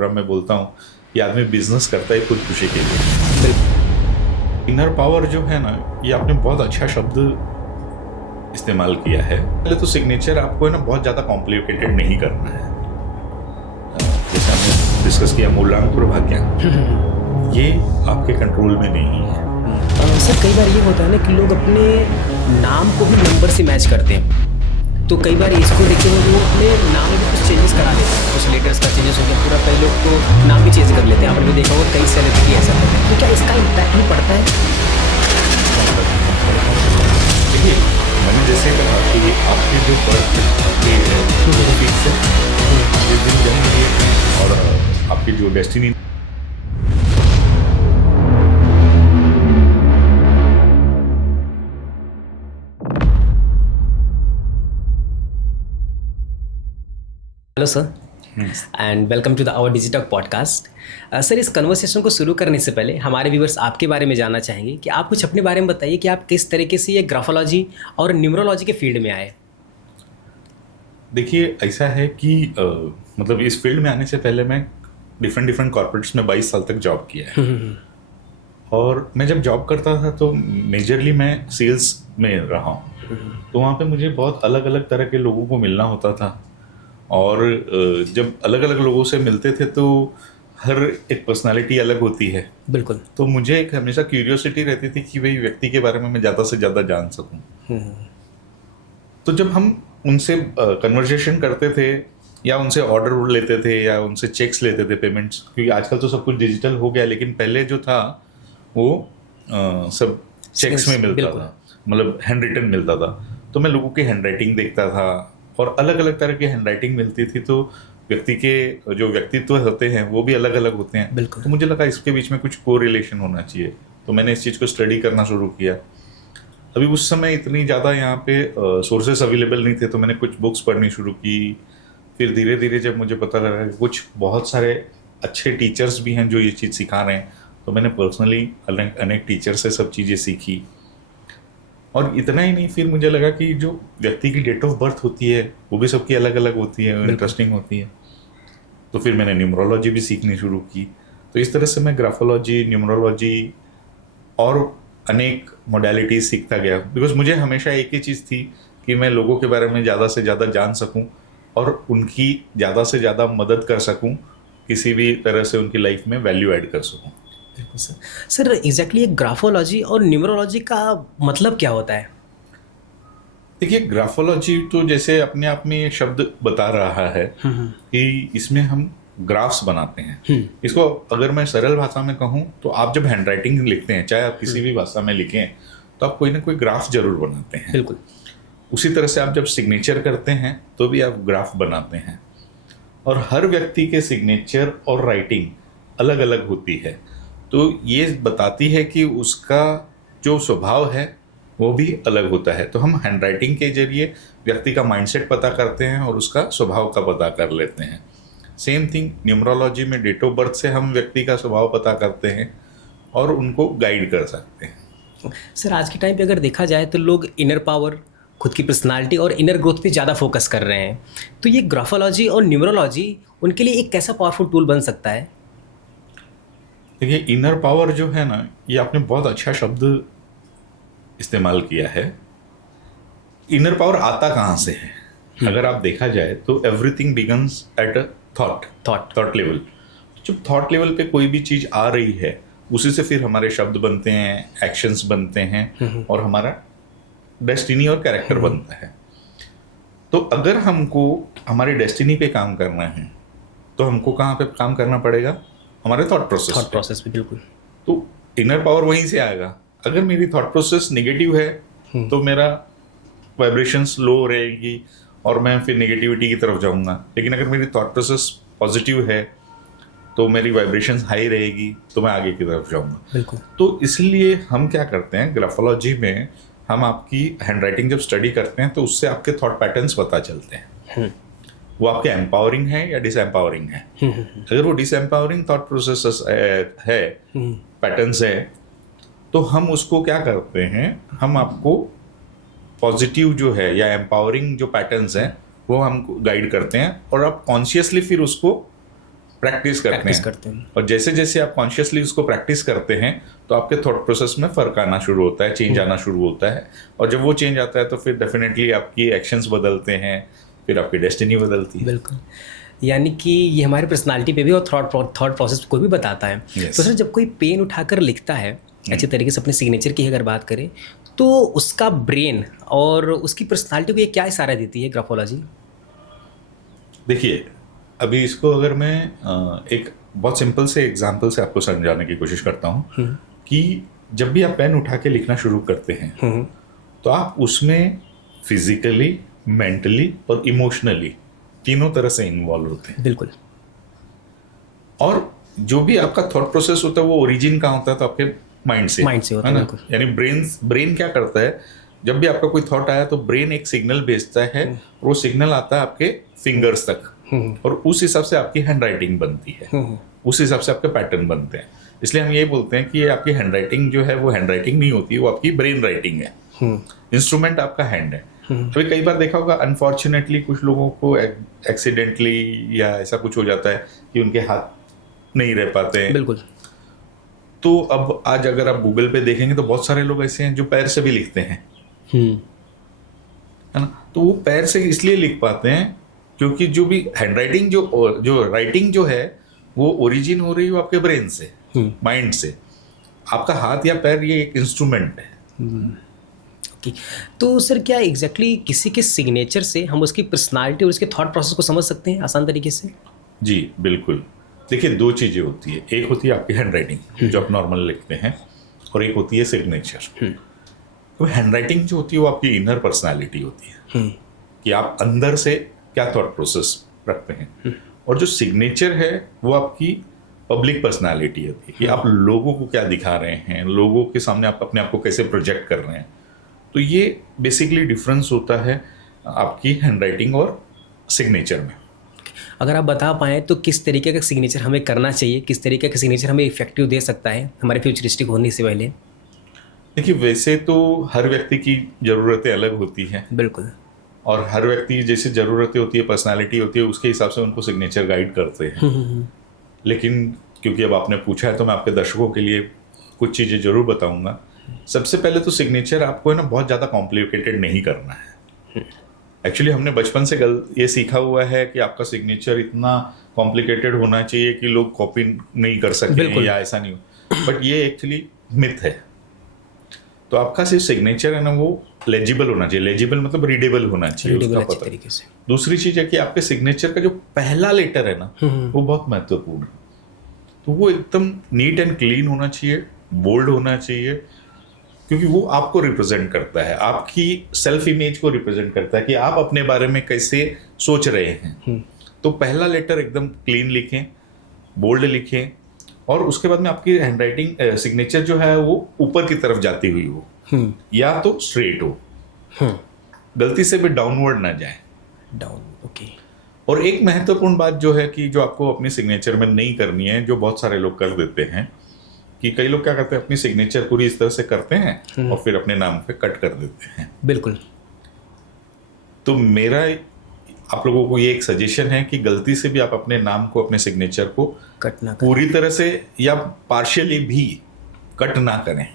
Programme में बोलता हूँ कि आदमी बिजनेस करता है खुदकुशी के लिए। इनर पावर जो है ना, ये आपने बहुत अच्छा शब्द इस्तेमाल किया है। पहले तो सिग्नेचर आपको है ना बहुत ज़्यादा कॉम्प्लिकेटेड नहीं करना है। जैसे हमने डिस्कस किया मूलांक प्रभाग्य, ये आपके कंट्रोल में नहीं है। सर कई बार ये होता है ना कि लोग अपने नाम को भी नंबर से मैच करते हैं, तो कई बार इसको देखते हुए वो अपने नाम में कुछ चेंजेस करा लेते हैं, कुछ लेटर्स का चेंजेस हो गया पूरा, कई लोग तो नाम भी चेंज कर लेते हैं। आपने भी देखा होगा कई सेलिब्रिटी ऐसा करते हैं, तो क्या इसका इम्पैक्ट भी पड़ता है? देखिए, मैंने जैसे कहा कि आपकी जो बर्थ डेट है वो फिक्स है, आप जिस दिन जन्म लिए हैं और आपकी जो destiny. Hello sir and welcome to the our digital podcast. Sir इस कन्वर्सेशन को शुरू करने से पहले हमारे व्यूवर्स आपके बारे में जानना चाहेंगे कि आप कुछ अपने बारे में बताइए कि आप किस तरीके से ये ग्राफोलॉजी और न्यूमरोलॉजी के फील्ड में आए। देखिए, ऐसा है कि मतलब इस फील्ड में आने से पहले मैं डिफरेंट कॉर्पोरेट्स में 22 साल तक जॉब किया है। और मैं जब जॉब करता था तो मेजरली मैं सेल्स में रहा हूँ, तो वहाँ पे मुझे बहुत अलग अलग तरह के लोगों को मिलना होता था। और जब अलग अलग लोगों से मिलते थे तो हर एक पर्सनालिटी अलग होती है। बिल्कुल। तो मुझे एक हमेशा क्यूरियोसिटी रहती थी कि भाई व्यक्ति के बारे में मैं ज़्यादा से ज़्यादा जान सकूं। तो जब हम उनसे कन्वर्सेशन करते थे या उनसे ऑर्डर लेते थे या उनसे चेक्स लेते थे, पेमेंट्स, क्योंकि आजकल तो सब कुछ डिजिटल हो गया, लेकिन पहले जो था वो सब चेक्स में मिलता था, मतलब हैंड रिटन मिलता था। तो मैं लोगों की हैंड राइटिंग देखता था और अलग अलग तरह की हैंड राइटिंग मिलती थी, तो व्यक्ति के जो व्यक्तित्व होते हैं वो भी अलग अलग होते हैं। बिल्कुल। तो मुझे लगा इसके बीच में कुछ कोरिलेशन होना चाहिए, तो मैंने इस चीज़ को स्टडी करना शुरू किया। अभी उस समय इतनी ज़्यादा यहाँ पे सोर्सेस अवेलेबल नहीं थे, तो मैंने कुछ बुक्स पढ़नी शुरू की। फिर धीरे धीरे जब मुझे पता लगा कि कुछ बहुत सारे अच्छे टीचर्स भी हैं जो ये चीज़ सिखा रहे हैं, तो मैंने पर्सनली अनेक टीचर से सब चीज़ें सीखी। और इतना ही नहीं, फिर मुझे लगा कि जो व्यक्ति की डेट ऑफ बर्थ होती है वो भी सबकी अलग अलग होती है, इंटरेस्टिंग होती है। तो फिर मैंने न्यूमरोलॉजी भी सीखनी शुरू की। तो इस तरह से मैं ग्राफोलॉजी, न्यूमरोलॉजी और अनेक मोडालिटीज सीखता गया, बिकॉज मुझे हमेशा एक ही चीज़ थी कि मैं लोगों के बारे में ज़्यादा से ज़्यादा जान सकूं और उनकी ज़्यादा से ज़्यादा मदद कर सकूं, किसी भी तरह से उनकी लाइफ में वैल्यू ऐड कर सकूं। सर एग्जैक्टली ग्राफोलॉजी और न्यूमरोलॉजी का मतलब क्या होता है? देखिए, ग्राफोलॉजी तो जैसे अपने आप में ये शब्द बता रहा है कि इसमें हम ग्राफ्स बनाते हैं। इसको अगर मैं सरल भाषा में कहूँ तो आप जब हैंड राइटिंग लिखते हैं, चाहे आप किसी भी भाषा में लिखें, तो आप कोई ना कोई ग्राफ जरूर बनाते हैं। बिल्कुल। उसी तरह से आप जब सिग्नेचर करते हैं तो भी आप ग्राफ बनाते हैं। और हर व्यक्ति के सिग्नेचर और राइटिंग अलग अलग होती है, तो ये बताती है कि उसका जो स्वभाव है वो भी अलग होता है। तो हम हैंड राइटिंग के जरिए व्यक्ति का माइंडसेट पता करते हैं और उसका स्वभाव का पता कर लेते हैं। सेम थिंग न्यूमरोलॉजी में डेट ऑफ बर्थ से हम व्यक्ति का स्वभाव पता करते हैं और उनको गाइड कर सकते हैं। सर आज के टाइम पे अगर देखा जाए तो लोग इनर पावर, खुद की पर्सनालिटी और इनर ग्रोथ पे ज़्यादा फोकस कर रहे हैं, तो ये ग्राफोलॉजी और न्यूमरोलॉजी उनके लिए एक कैसा पावरफुल टूल बन सकता है? देखिए, इनर पावर जो है ना, ये आपने बहुत अच्छा शब्द इस्तेमाल किया है। इनर पावर आता कहाँ से है? अगर आप देखा जाए तो everything begins at a thought level. जब थॉट लेवल पे कोई भी चीज़ आ रही है, उसी से फिर हमारे शब्द बनते हैं, एक्शंस बनते हैं और हमारा डेस्टिनी और कैरेक्टर बनता है। तो अगर हमको हमारे डेस्टिनी पे काम करना है तो हमको कहाँ पे काम करना पड़ेगा? हमारे थॉट प्रोसेस पे। बिल्कुल। तो इनर पावर वहीं से आएगा। अगर मेरी थॉट प्रोसेस नेगेटिव है तो मेरा वाइब्रेशंस लो रहेगी और मैं फिर नेगेटिविटी की तरफ जाऊंगा। लेकिन अगर मेरी थॉट प्रोसेस पॉजिटिव है तो मेरी वाइब्रेशंस हाई रहेगी, तो मैं आगे की तरफ जाऊंगा। बिल्कुल। तो इसलिए हम क्या करते हैं ग्राफोलॉजी में, हम आपकी हैंड राइटिंग जब स्टडी करते हैं तो उससे आपके थॉट पैटर्न्स पता चलते हैं। वो आपके एम्पावरिंग है या डिसएम्पावरिंग है। अगर वो डिसएम्पावरिंग थॉट प्रोसेस है, पैटर्न्स है, तो हम उसको क्या करते हैं, हम आपको पॉजिटिव जो है या एम्पावरिंग जो पैटर्न्स हैं वो हमको गाइड करते हैं और आप कॉन्शियसली फिर उसको प्रैक्टिस करते हैं और जैसे जैसे आप कॉन्शियसली उसको प्रैक्टिस करते हैं तो आपके थॉट प्रोसेस में फर्क आना शुरू होता है, चेंज आना शुरू होता है, और जब वो चेंज आता है तो फिर डेफिनेटली आपकी एक्शंस बदलते हैं, फिर आपकी डेस्टिनी बदलती है। बिल्कुल, यानी कि ये हमारी पर्सनालिटी पे भी और थॉट प्रोसेस को भी बताता है। तो सर जब कोई पेन उठाकर लिखता है अच्छे तरीके से अपने सिग्नेचर की अगर बात करें तो उसका ब्रेन और उसकी पर्सनालिटी को ये क्या इशारा देती है ग्राफोलॉजी? देखिए, अभी इसको अगर मैं एक बहुत सिंपल से एग्जांपल से आपको समझाने की कोशिश करता हूँ कि जब भी आप पेन उठा के लिखना शुरू करते हैं तो आप उसमें फिजिकली, मेंटली और इमोशनली तीनों तरह से इन्वॉल्व होते हैं। बिल्कुल। और जो भी आपका थॉट प्रोसेस होता है वो ओरिजिन कहाँ होता है? तो आपके माइंड से होता है ना। यानी ब्रेन क्या करता है, जब भी आपका कोई थॉट आया तो ब्रेन एक सिग्नल भेजता है और वो सिग्नल आता है आपके फिंगर्स तक, और उस हिसाब से आपकी हैंड राइटिंग बनती है, उस हिसाब से आपके पैटर्न बनते हैं। इसलिए हम ये बोलते हैं कि आपकी हैंड राइटिंग जो है वो हैंड राइटिंग नहीं होती, वो आपकी ब्रेन राइटिंग है। इंस्ट्रूमेंट आपका हैंड है। तो कई बार देखा होगा, अनफॉर्चुनेटली कुछ लोगों को एक्सीडेंटली या ऐसा कुछ हो जाता है कि उनके हाथ नहीं रह पाते हैं। बिल्कुल। तो अब आज अगर आप गूगल पे देखेंगे तो बहुत सारे लोग ऐसे हैं जो पैर से भी लिखते हैं, है ना। तो वो पैर से इसलिए लिख पाते हैं क्योंकि जो भी हैंड राइटिंग जो राइटिंग जो है वो ओरिजिन हो रही है आपके ब्रेन से, माइंड से। आपका हाथ या पैर ये एक इंस्ट्रूमेंट है। ओके, तो सर क्या एग्जैक्टली किसी के सिग्नेचर से हम उसकी पर्सनालिटी और उसके थॉट प्रोसेस को समझ सकते हैं आसान तरीके से? जी बिल्कुल। देखिए, दो चीज़ें होती है, एक होती है आपकी हैंड राइटिंग जो आप नॉर्मल लिखते हैं, और एक होती है सिग्नेचर। तो हैंड राइटिंग जो होती है वो आपकी इनर पर्सनालिटी होती है कि आप अंदर से क्या थॉट प्रोसेस रखते हैं, और जो सिग्नेचर है वो आपकी पब्लिक पर्सनालिटी होती है कि आप लोगों को क्या दिखा रहे हैं, लोगों के सामने आप अपने आप को कैसे प्रोजेक्ट कर रहे हैं। तो ये बेसिकली डिफरेंस होता है आपकी हैंड राइटिंग और सिग्नेचर में। अगर आप बता पाएँ तो किस तरीके का सिग्नेचर हमें करना चाहिए, किस तरीके का सिग्नेचर हमें इफेक्टिव दे सकता है हमारे फ्यूचरिस्टिक होने से पहले? देखिए, वैसे तो हर व्यक्ति की ज़रूरतें अलग होती हैं। बिल्कुल। और हर व्यक्ति जैसे ज़रूरतें होती है, पर्सनालिटी होती है, उसके हिसाब से उनको सिग्नेचर गाइड करते हैं। लेकिन क्योंकि अब आपने पूछा है तो मैं आपके दर्शकों के लिए कुछ चीज़ें ज़रूर बताऊंगा। सबसे पहले तो सिग्नेचर आपको है ना बहुत ज़्यादा कॉम्प्लिकेटेड नहीं करना है। एक्चुअली हमने बचपन से ये सीखा हुआ है कि आपका सिग्नेचर इतना कॉम्प्लिकेटेड होना चाहिए कि लोग कॉपी नहीं कर सकें या ऐसा नहीं हो, बट ये एक्चुअली मिथ है। तो आपका सिर्फ सिग्नेचर है ना वो लेजिबल होना चाहिए। लेजिबल मतलब रीडेबल होना चाहिए, उसका पता तरीके से। दूसरी चीज है कि आपके सिग्नेचर का जो पहला लेटर है ना वो बहुत महत्वपूर्ण है। तो वो एकदम नीट एंड क्लीन होना चाहिए, बोल्ड होना चाहिए, क्योंकि वो आपको रिप्रेजेंट करता है, आपकी सेल्फ इमेज को रिप्रेजेंट करता है कि आप अपने बारे में कैसे सोच रहे हैं। तो पहला लेटर एकदम क्लीन लिखें, बोल्ड लिखें, और उसके बाद में आपकी हैंड राइटिंग सिग्नेचर जो है वो ऊपर की तरफ जाती हुई हो या तो स्ट्रेट हो, गलती से भी डाउनवर्ड ना जाए। Down, okay. और एक महत्वपूर्ण बात जो है कि जो आपको अपनी सिग्नेचर में नहीं करनी है, जो बहुत सारे लोग कर देते हैं, कि कई लोग क्या करते हैं अपनी सिग्नेचर पूरी इस तरह से करते हैं और फिर अपने नाम पे कट कर देते हैं। बिल्कुल। तो मेरा आप लोगों को ये एक सजेशन है कि गलती से भी आप अपने नाम को, अपने सिग्नेचर को कट ना करें, पूरी तरह से या पार्शियली भी कट ना करें,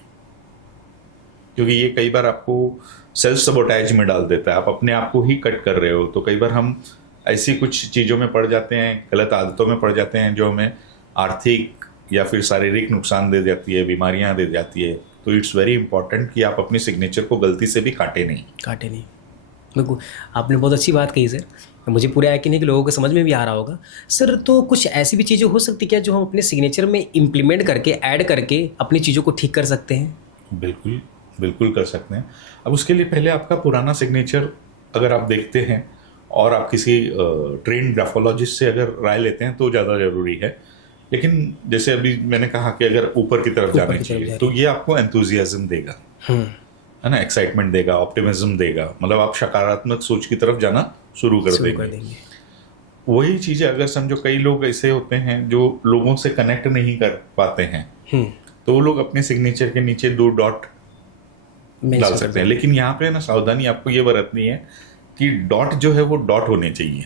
क्योंकि ये कई बार आपको सेल्फ सबोटाइज में डाल देता है। आप अपने आप को ही कट कर रहे हो। तो कई बार हम ऐसी कुछ चीज़ों में पड़ जाते हैं, गलत आदतों में पड़ जाते हैं जो हमें आर्थिक या फिर शारीरिक नुकसान दे जाती है, बीमारियां दे जाती है। तो इट्स वेरी इंपॉर्टेंट कि आप अपनी सिग्नेचर को गलती से भी काटे नहीं। बिल्कुल, आपने बहुत अच्छी बात कही सर। मुझे पूरा यकीन है कि लोगों को समझ में भी आ रहा होगा सर। तो कुछ ऐसी भी चीज़ें हो सकती क्या जो हम अपने सिग्नेचर में इम्प्लीमेंट करके, ऐड करके अपनी चीज़ों को ठीक कर सकते हैं? बिल्कुल बिल्कुल कर सकते हैं। अब उसके लिए पहले आपका पुराना सिग्नेचर अगर आप देखते हैं और आप किसी ट्रेंड ग्राफोलॉजिस्ट से अगर राय लेते हैं तो ज़्यादा ज़रूरी है। लेकिन जैसे अभी मैंने कहा कि अगर ऊपर की तरफ जाना चाहिए तो ये आपको एंथुजियाज्म देगा, है ना, एक्साइटमेंट देगा, ऑप्टिमिज्म देगा, मतलब आप सकारात्मक सोच की तरफ जाना शुरू कर देंगे। वही चीज़ें अगर समझो कई लोग ऐसे होते हैं जो लोगों से कनेक्ट नहीं कर पाते हैं, तो वो लोग अपने सिग्नेचर के नीचे 2 डॉट डाल सकते हैं। लेकिन यहाँ पे ना सावधानी आपको ये बरतनी है कि डॉट जो है वो डॉट होने चाहिए,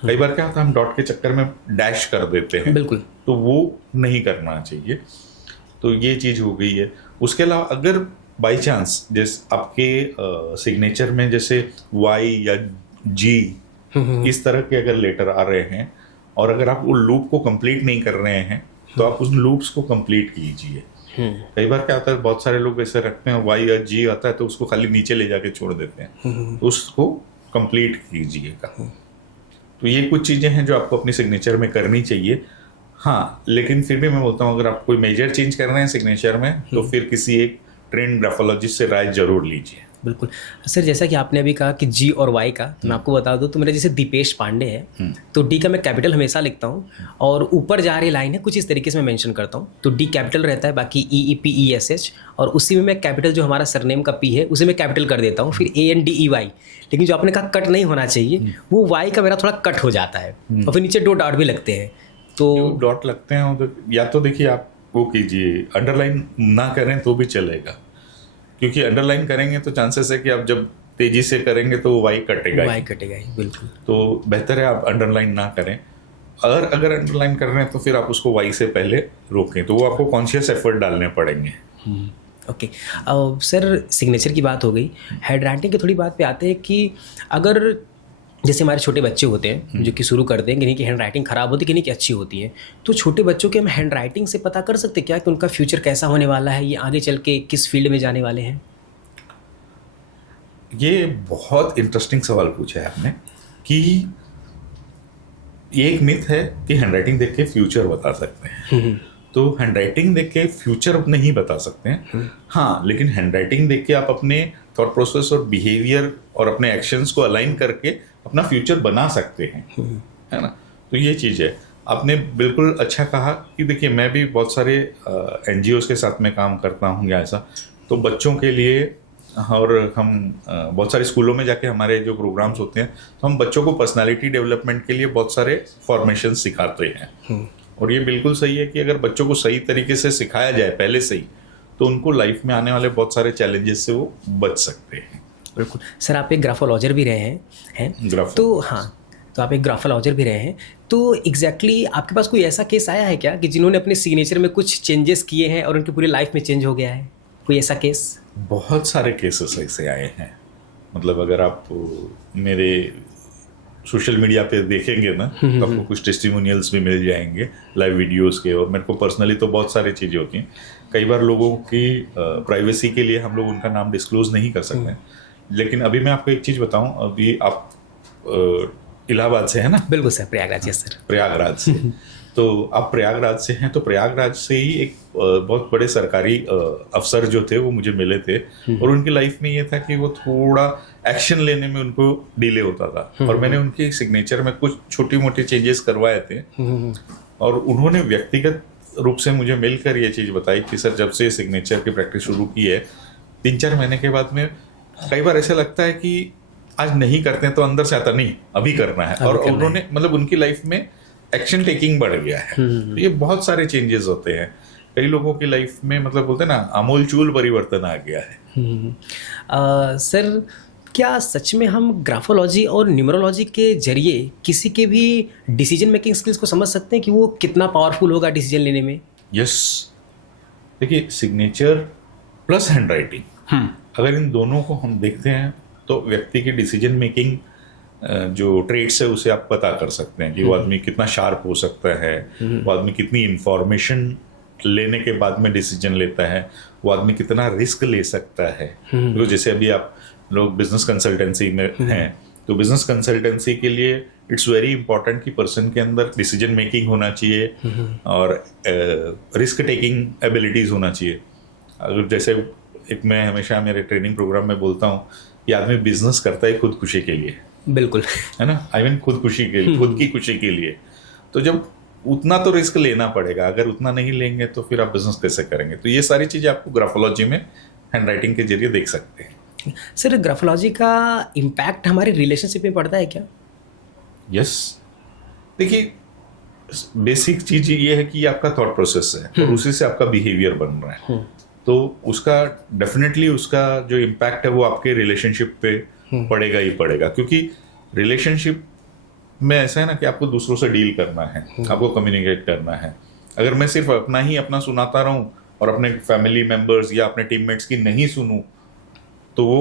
कई बार क्या होता है हम डॉट के चक्कर में डैश कर देते हैं, बिल्कुल। तो वो नहीं करना चाहिए। तो ये चीज़ हो गई है। उसके अलावा अगर बाई चांस जैसे आपके सिग्नेचर में जैसे वाई या जी इस तरह के अगर लेटर आ रहे हैं और अगर आप उन लूप को कंप्लीट नहीं कर रहे हैं तो आप उन लूप्स को कंप्लीट कीजिए। कई बार क्या होता है बहुत सारे लोग ऐसे रखते हैं वाई या जी आता है तो उसको खाली नीचे ले जाके छोड़ देते हैं, तो उसको कंप्लीट कीजिएगा। तो ये कुछ चीज़ें हैं जो आपको अपनी सिग्नेचर में करनी चाहिए। हाँ, लेकिन फिर भी मैं बोलता हूँ अगर आप कोई मेजर चेंज कर रहे हैं सिग्नेचर में तो फिर किसी एक ट्रेंड ग्राफोलॉजिस्ट से राय जरूर लीजिए। बिल्कुल सर, जैसा कि आपने अभी कहा कि जी और वाई का, तो मैं आपको बता दूं तो मेरा जैसे दीपेश पांडे है तो डी का मैं कैपिटल हमेशा लिखता हूँ और ऊपर जा रही लाइन है कुछ इस तरीके से मैं मेंशन करता हूँ, तो डी कैपिटल रहता है, बाकी EEPESH और उसी में मैं कैपिटल जो हमारा सरनेम का पी है उसे मैं कैपिटल कर देता हूँ, फिर ANDEY। लेकिन जो आपने कहा कट नहीं होना चाहिए वो वाई का मेरा थोड़ा कट हो जाता है और फिर नीचे 2 डॉट भी लगते हैं। तो डॉट लगते हैं तो या तो देखिए आप वो कीजिए अंडरलाइन ना करें तो भी चलेगा, क्योंकि अंडरलाइन करेंगे तो चांसेस है कि आप जब तेजी से करेंगे तो वाई कटेगा ही, बिल्कुल। तो बेहतर है आप अंडरलाइन ना करें। और अगर अंडरलाइन कर रहे हैं तो फिर आप उसको वाई से पहले रोकें, तो वो आपको कॉन्शियस एफर्ट डालने पड़ेंगे। ओके सर, सिग्नेचर की बात हो गई, हैंड राइटिंग की थोड़ी बात पे आते हैं कि अगर जैसे हमारे छोटे बच्चे होते हैं जो कि शुरू करते हैं, किन्हीं की हैंड राइटिंग ख़राब होती है, किन्हीं की अच्छी होती है, तो छोटे बच्चों के हम हैंड राइटिंग से पता कर सकते क्या कि उनका फ्यूचर कैसा होने वाला है, ये आगे चल के किस फील्ड में जाने वाले हैं? ये बहुत इंटरेस्टिंग सवाल पूछा है आपने कि ये एक मिथ है कि हैंड राइटिंग देख के फ्यूचर बता सकते हैं। तो हैंड राइटिंग देख के फ्यूचर नहीं बता सकते हैं, हाँ, लेकिन हैंड राइटिंग देख के आप अपने थॉट प्रोसेस और बिहेवियर और अपने एक्शंस को अलाइन करके अपना फ्यूचर बना सकते हैं, है ना। तो ये चीज़ है। आपने बिल्कुल अच्छा कहा कि देखिए मैं भी बहुत सारे NGOs के साथ में काम करता हूँ या ऐसा, तो बच्चों के लिए और हम बहुत सारे स्कूलों में जाके हमारे जो प्रोग्राम्स होते हैं तो हम बच्चों को पर्सनालिटी डेवलपमेंट के लिए बहुत सारे फॉर्मेशन सिखाते हैं। और ये बिल्कुल सही है कि अगर बच्चों को सही तरीके से सिखाया जाए पहले से ही तो उनको लाइफ में आने वाले बहुत सारे चैलेंजेस से वो बच सकते हैं। बिल्कुल सर, आप एक ग्राफोलॉजर भी रहे हैं तो हाँ, तो आप एक ग्राफोलॉजर भी रहे हैं, तो एग्जैक्टली आपके पास कोई ऐसा केस आया है क्या कि जिन्होंने अपने सिग्नेचर में कुछ चेंजेस किए हैं और उनकी पूरी लाइफ में चेंज हो गया है? कोई ऐसा केस? बहुत सारे केसेस ऐसे आए हैं। मतलब अगर आप मेरे सोशल मीडिया पे देखेंगे ना तो आपको कुछ टेस्टिमोनियल्स भी मिल जाएंगे लाइव वीडियोस के, और मेरे को पर्सनली तो बहुत सारी चीज़ें होती हैं। कई बार लोगों की प्राइवेसी के लिए हम लोग उनका नाम डिस्क्लोज नहीं कर सकते, लेकिन अभी मैं आपको एक चीज़ बताऊं, अभी आप इलाहाबाद से है ना? बिल्कुल सर, प्रयागराज है सर। प्रयागराज से तो आप प्रयागराज से हैं, तो प्रयागराज से ही एक बहुत बड़े सरकारी अफसर जो थे वो मुझे मिले थे, और उनकी लाइफ में ये था कि वो थोड़ा एक्शन लेने में उनको डिले होता था, और मैंने उनके सिग्नेचर में कुछ छोटी मोटी चेंजेस करवाए थे, और उन्होंने व्यक्तिगत रूप से मुझे मिलकर ये चीज़ बताई कि सर जब से सिग्नेचर की प्रैक्टिस शुरू की है 3-4 महीने के बाद में कई बार ऐसा लगता है कि आज नहीं करते हैं तो अंदर से आता नहीं अभी करना है, और उन्होंने मतलब उनकी लाइफ में एक्शन टेकिंग बढ़ गया है। तो ये बहुत सारे चेंजेस होते हैं कई लोगों की लाइफ में, मतलब बोलते हैं ना आमूलचूल परिवर्तन आ गया है। सर क्या सच में हम ग्राफोलॉजी और न्यूमरोलॉजी के जरिए किसी के भी डिसीजन मेकिंग स्किल्स को समझ सकते हैं कि वो कितना पावरफुल होगा डिसीजन लेने में? यस, देखिए सिग्नेचर प्लस हैंड राइटिंग, अगर इन दोनों को हम देखते हैं तो व्यक्ति की डिसीजन मेकिंग जो ट्रेड्स है उसे आप पता कर सकते हैं कि वो आदमी कितना शार्प हो सकता है, वो आदमी कितनी इंफॉर्मेशन लेने के बाद में डिसीजन लेता है, वो आदमी कितना रिस्क ले सकता है। तो जैसे अभी आप लोग बिजनेस कंसल्टेंसी में हैं, तो बिजनेस कंसल्टेंसी के लिए इट्स वेरी इंपॉर्टेंट कि पर्सन के अंदर डिसीजन मेकिंग होना चाहिए और रिस्क टेकिंग एबिलिटीज़ होना चाहिए। अगर जैसे एक मैं हमेशा मेरे ट्रेनिंग प्रोग्राम में बोलता हूँ कि आदमी बिजनेस करता है खुद खुशी के लिए, बिल्कुल है ना, आई मीन खुद खुशी के लिए, खुद की खुशी के लिए। तो जब उतना तो रिस्क लेना पड़ेगा, अगर उतना नहीं लेंगे तो फिर आप बिजनेस कैसे करेंगे? तो ये सारी चीज़ें आपको ग्राफोलॉजी में हैंड राइटिंग के जरिए देख सकते हैं। सर ग्राफोलॉजी का इम्पैक्ट हमारे रिलेशनशिप में पड़ता है क्या? यस, देखिए बेसिक चीज़ ये है कि आपका थॉट प्रोसेस है और उसी से आपका बिहेवियर बन रहा है, तो उसका डेफिनेटली उसका जो इम्पैक्ट है वो आपके रिलेशनशिप पे पड़ेगा ही पड़ेगा, क्योंकि रिलेशनशिप में ऐसा है ना कि आपको दूसरों से डील करना है, आपको कम्युनिकेट करना है। अगर मैं सिर्फ अपना सुनाता रहूं और अपने फैमिली मेंबर्स या अपने टीममेट्स की नहीं सुनूं तो वो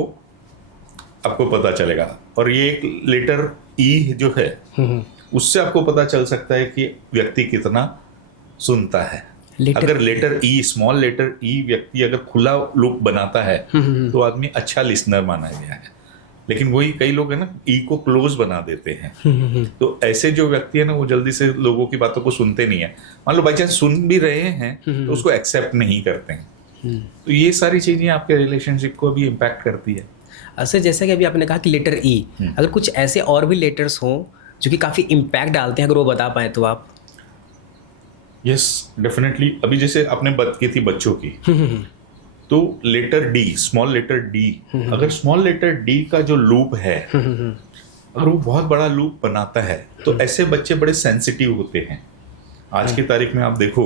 आपको पता चलेगा। और ये एक लेटर ई जो है उससे आपको पता चल सकता है कि व्यक्ति कितना सुनता है। अगर लेटर ई, स्मॉल लेटर ई व्यक्ति अगर खुला लूप बनाता है तो आदमी अच्छा लिसनर माना गया है। लेकिन वही कई लोग है ना ई को क्लोज बना देते हैं। तो ऐसे जो व्यक्ति है ना वो जल्दी से लोगों की बातों को सुनते नहीं है। मान लो बाई चांस सुन भी रहे हैं तो उसको एक्सेप्ट नहीं करते हैं। तो ये सारी चीजें आपके रिलेशनशिप को भी इम्पैक्ट करती है। सर जैसा कि अभी आपने कहा कि लेटर ई, अगर कुछ ऐसे और भी लेटर्स हों जो कि काफ़ी इम्पैक्ट डालते हैं, अगर वो बता पाए तो आप। Yes definitely. अभी जैसे आपने बात की थी बच्चों की, तो letter D, small letter D, अगर स्मॉल लेटर डी का जो लूप है अगर वो बहुत बड़ा लूप बनाता है तो ऐसे बच्चे बड़े सेंसिटिव होते हैं। आज की तारीख में आप देखो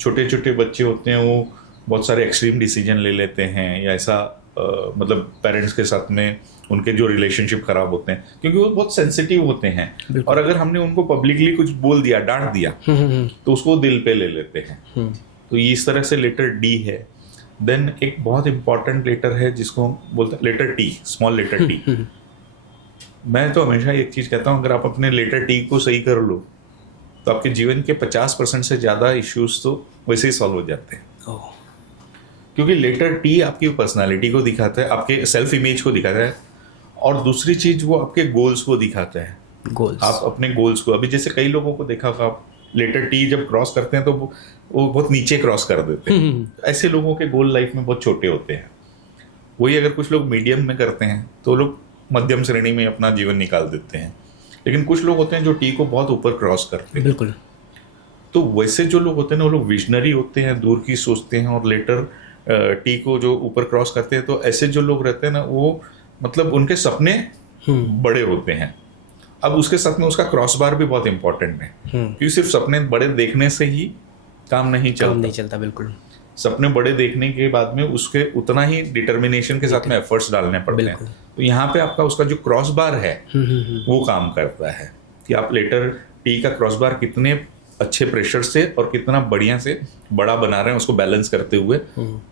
छोटे छोटे बच्चे होते हैं वो बहुत सारे एक्सट्रीम डिसीजन ले लेते हैं या ऐसा मतलब पेरेंट्स के साथ में उनके जो रिलेशनशिप खराब होते हैं क्योंकि वो बहुत सेंसिटिव होते हैं। और अगर हमने उनको पब्लिकली कुछ बोल दिया, डांट दिया तो उसको दिल पे ले लेते हैं। तो ये इस तरह से लेटर डी है। देन एक बहुत इंपॉर्टेंट लेटर है जिसको बोलते हैं letter T, small letter T. मैं तो हमेशा एक चीज कहता हूँ, अगर आप अपने लेटर टी को सही कर लो तो आपके जीवन के 50% से ज्यादा इश्यूज तो वैसे ही सॉल्व हो जाते हैं। क्योंकि लेटर टी आपकी पर्सनालिटी को दिखाता है, आपके सेल्फ इमेज को दिखाता है, और दूसरी चीज वो आपके गोल्स को दिखाता है। गोल्स, आप अपने गोल्स को, अभी जैसे कई लोगों को देखा होगा आप लेटर टी जब क्रॉस करते हैं तो वो बहुत नीचे क्रॉस कर देते हैं। ऐसे लोगों के गोल लाइफ में बहुत छोटे होते हैं। वही अगर कुछ लोग मीडियम में करते हैं तो लोग मध्यम श्रेणी में अपना जीवन निकाल देते हैं। लेकिन कुछ लोग होते हैं जो टी को बहुत ऊपर क्रॉस करते हैं। बिल्कुल। तो वैसे जो लोग होते हैं ना वो लोग विजनरी होते हैं, दूर की सोचते हैं, और लेटर टी को जो ऊपर क्रॉस करते हैं तो ऐसे जो लोग रहते हैं ना वो मतलब उनके सपने बड़े होते हैं। अब उसके साथ में उसका क्रॉस बार भी बहुत इंपॉर्टेंट है क्योंकि सिर्फ सपने बड़े देखने से ही काम नहीं चलता। बिल्कुल। सपने बड़े देखने के बाद में उसके उतना ही डिटर्मिनेशन के साथ में एफर्ट्स डालने पड़ते हैं। तो यहाँ पे आपका उसका जो क्रॉस बार है वो काम करता है कि आप लेटर टी का क्रॉस बार कितने अच्छे प्रेशर से और कितना बढ़िया से बड़ा बना रहे हैं उसको बैलेंस करते हुए।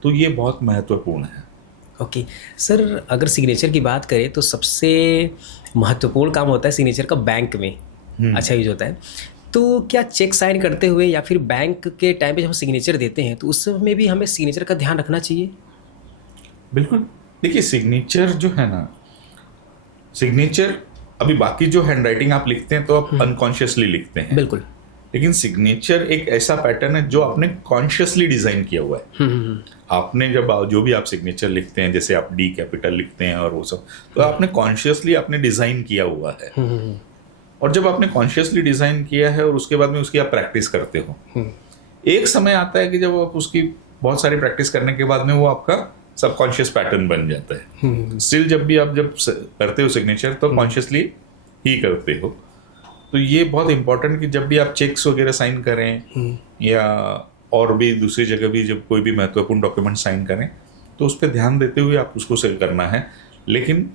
तो ये बहुत महत्वपूर्ण है। ओके सर, अगर सिग्नेचर की बात करें तो सबसे महत्वपूर्ण काम होता है सिग्नेचर का बैंक में अच्छा यूज होता है। तो क्या चेक साइन करते हुए या फिर बैंक के टाइम पे जब हम सिग्नेचर देते हैं तो उस समय भी हमें सिग्नेचर का ध्यान रखना चाहिए? बिल्कुल। देखिए सिग्नेचर जो है ना, सिग्नेचर अभी बाकी जो हैंडराइटिंग आप लिखते हैं तो आप अनकॉन्शियसली लिखते हैं। बिल्कुल। लेकिन सिग्नेचर एक ऐसा पैटर्न है जो आपने कॉन्शियसली डिजाइन किया हुआ है। आपने जब जो भी आप सिग्नेचर लिखते हैं, जैसे आप डी कैपिटल लिखते हैं और वो सब, तो आपने कॉन्शियसली आपने डिजाइन किया हुआ है। और जब आपने कॉन्शियसली डिजाइन किया है और उसके बाद में उसकी आप प्रैक्टिस करते हो, एक समय आता है कि जब आप उसकी बहुत सारी प्रैक्टिस करने के बाद में वो आपका सबकॉन्शियस पैटर्न बन जाता है। स्टिल जब भी आप जब करते हो सिग्नेचर तो कॉन्शियसली ही करते हो। तो ये बहुत इंपॉर्टेंट कि जब भी आप चेक्स वगैरह साइन करें या और भी दूसरी जगह भी जब कोई भी महत्वपूर्ण डॉक्यूमेंट साइन करें तो उस पर ध्यान देते हुए आप उसको सेव करना है। लेकिन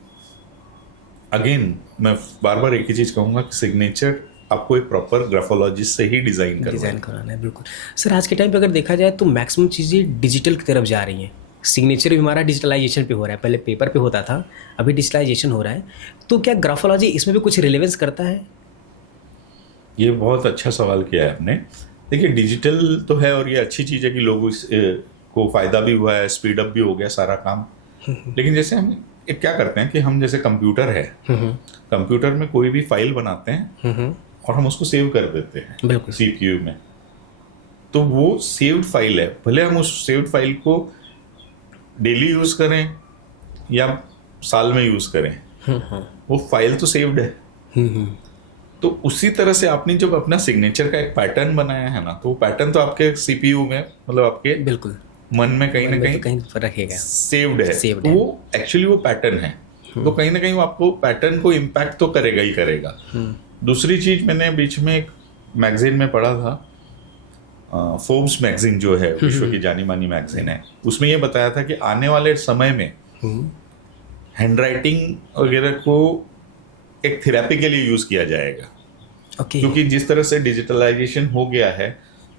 अगेन मैं बार बार एक ही चीज़ कहूँगा कि सिग्नेचर आपको एक प्रॉपर ग्राफोलॉजिस्ट से ही डिज़ाइन कराना है। बिल्कुल सर, आज के टाइम पे अगर देखा जाए तो मैक्सिमम चीज़ें डिजिटल की तरफ जा रही हैं। सिग्नेचर भी हमारा डिजिटलाइजेशन पे हो रहा है, पहले पेपर पे होता था, अभी डिजिटलाइजेशन हो रहा है। तो क्या ग्राफोलॉजी इसमें भी कुछ रिलेवेंस करता है? ये बहुत अच्छा सवाल किया है आपने। देखिए डिजिटल तो है और ये अच्छी चीज़ है कि लोगों को फ़ायदा भी हुआ है, स्पीड अप भी हो गया सारा काम। लेकिन जैसे हम क्या करते हैं कि हम जैसे कंप्यूटर है, कंप्यूटर में कोई भी फाइल बनाते हैं और हम उसको सेव कर देते हैं CPU में। तो वो सेव्ड फाइल है, भले हम उस सेव्ड फाइल को डेली यूज़ करें या साल में यूज़ करें, वो फाइल तो सेव्ड है। तो उसी तरह से आपने जब अपना सिग्नेचर का एक पैटर्न बनाया है ना, तो वो पैटर्न तो आपके CPU में मतलब आपके बिल्कुल मन में कहीं ना कहीं रखेगा, सेव्ड है। वो एक्चुअली वो पैटर्न है। तो कहीं ना कहीं वो आपको पैटर्न को इम्पैक्ट तो करेगा ही करेगा। दूसरी चीज मैंने बीच में एक मैगजीन में पढ़ा था, फोर्ब्स मैगजीन जो है विश्व की जानी मानी मैगजीन है, उसमें ये बताया था कि आने वाले समय में हैंडराइटिंग वगैरह को एक थेरेपी के लिए यूज किया जाएगा। ओके। क्योंकि जिस तरह से डिजिटलाइजेशन हो गया है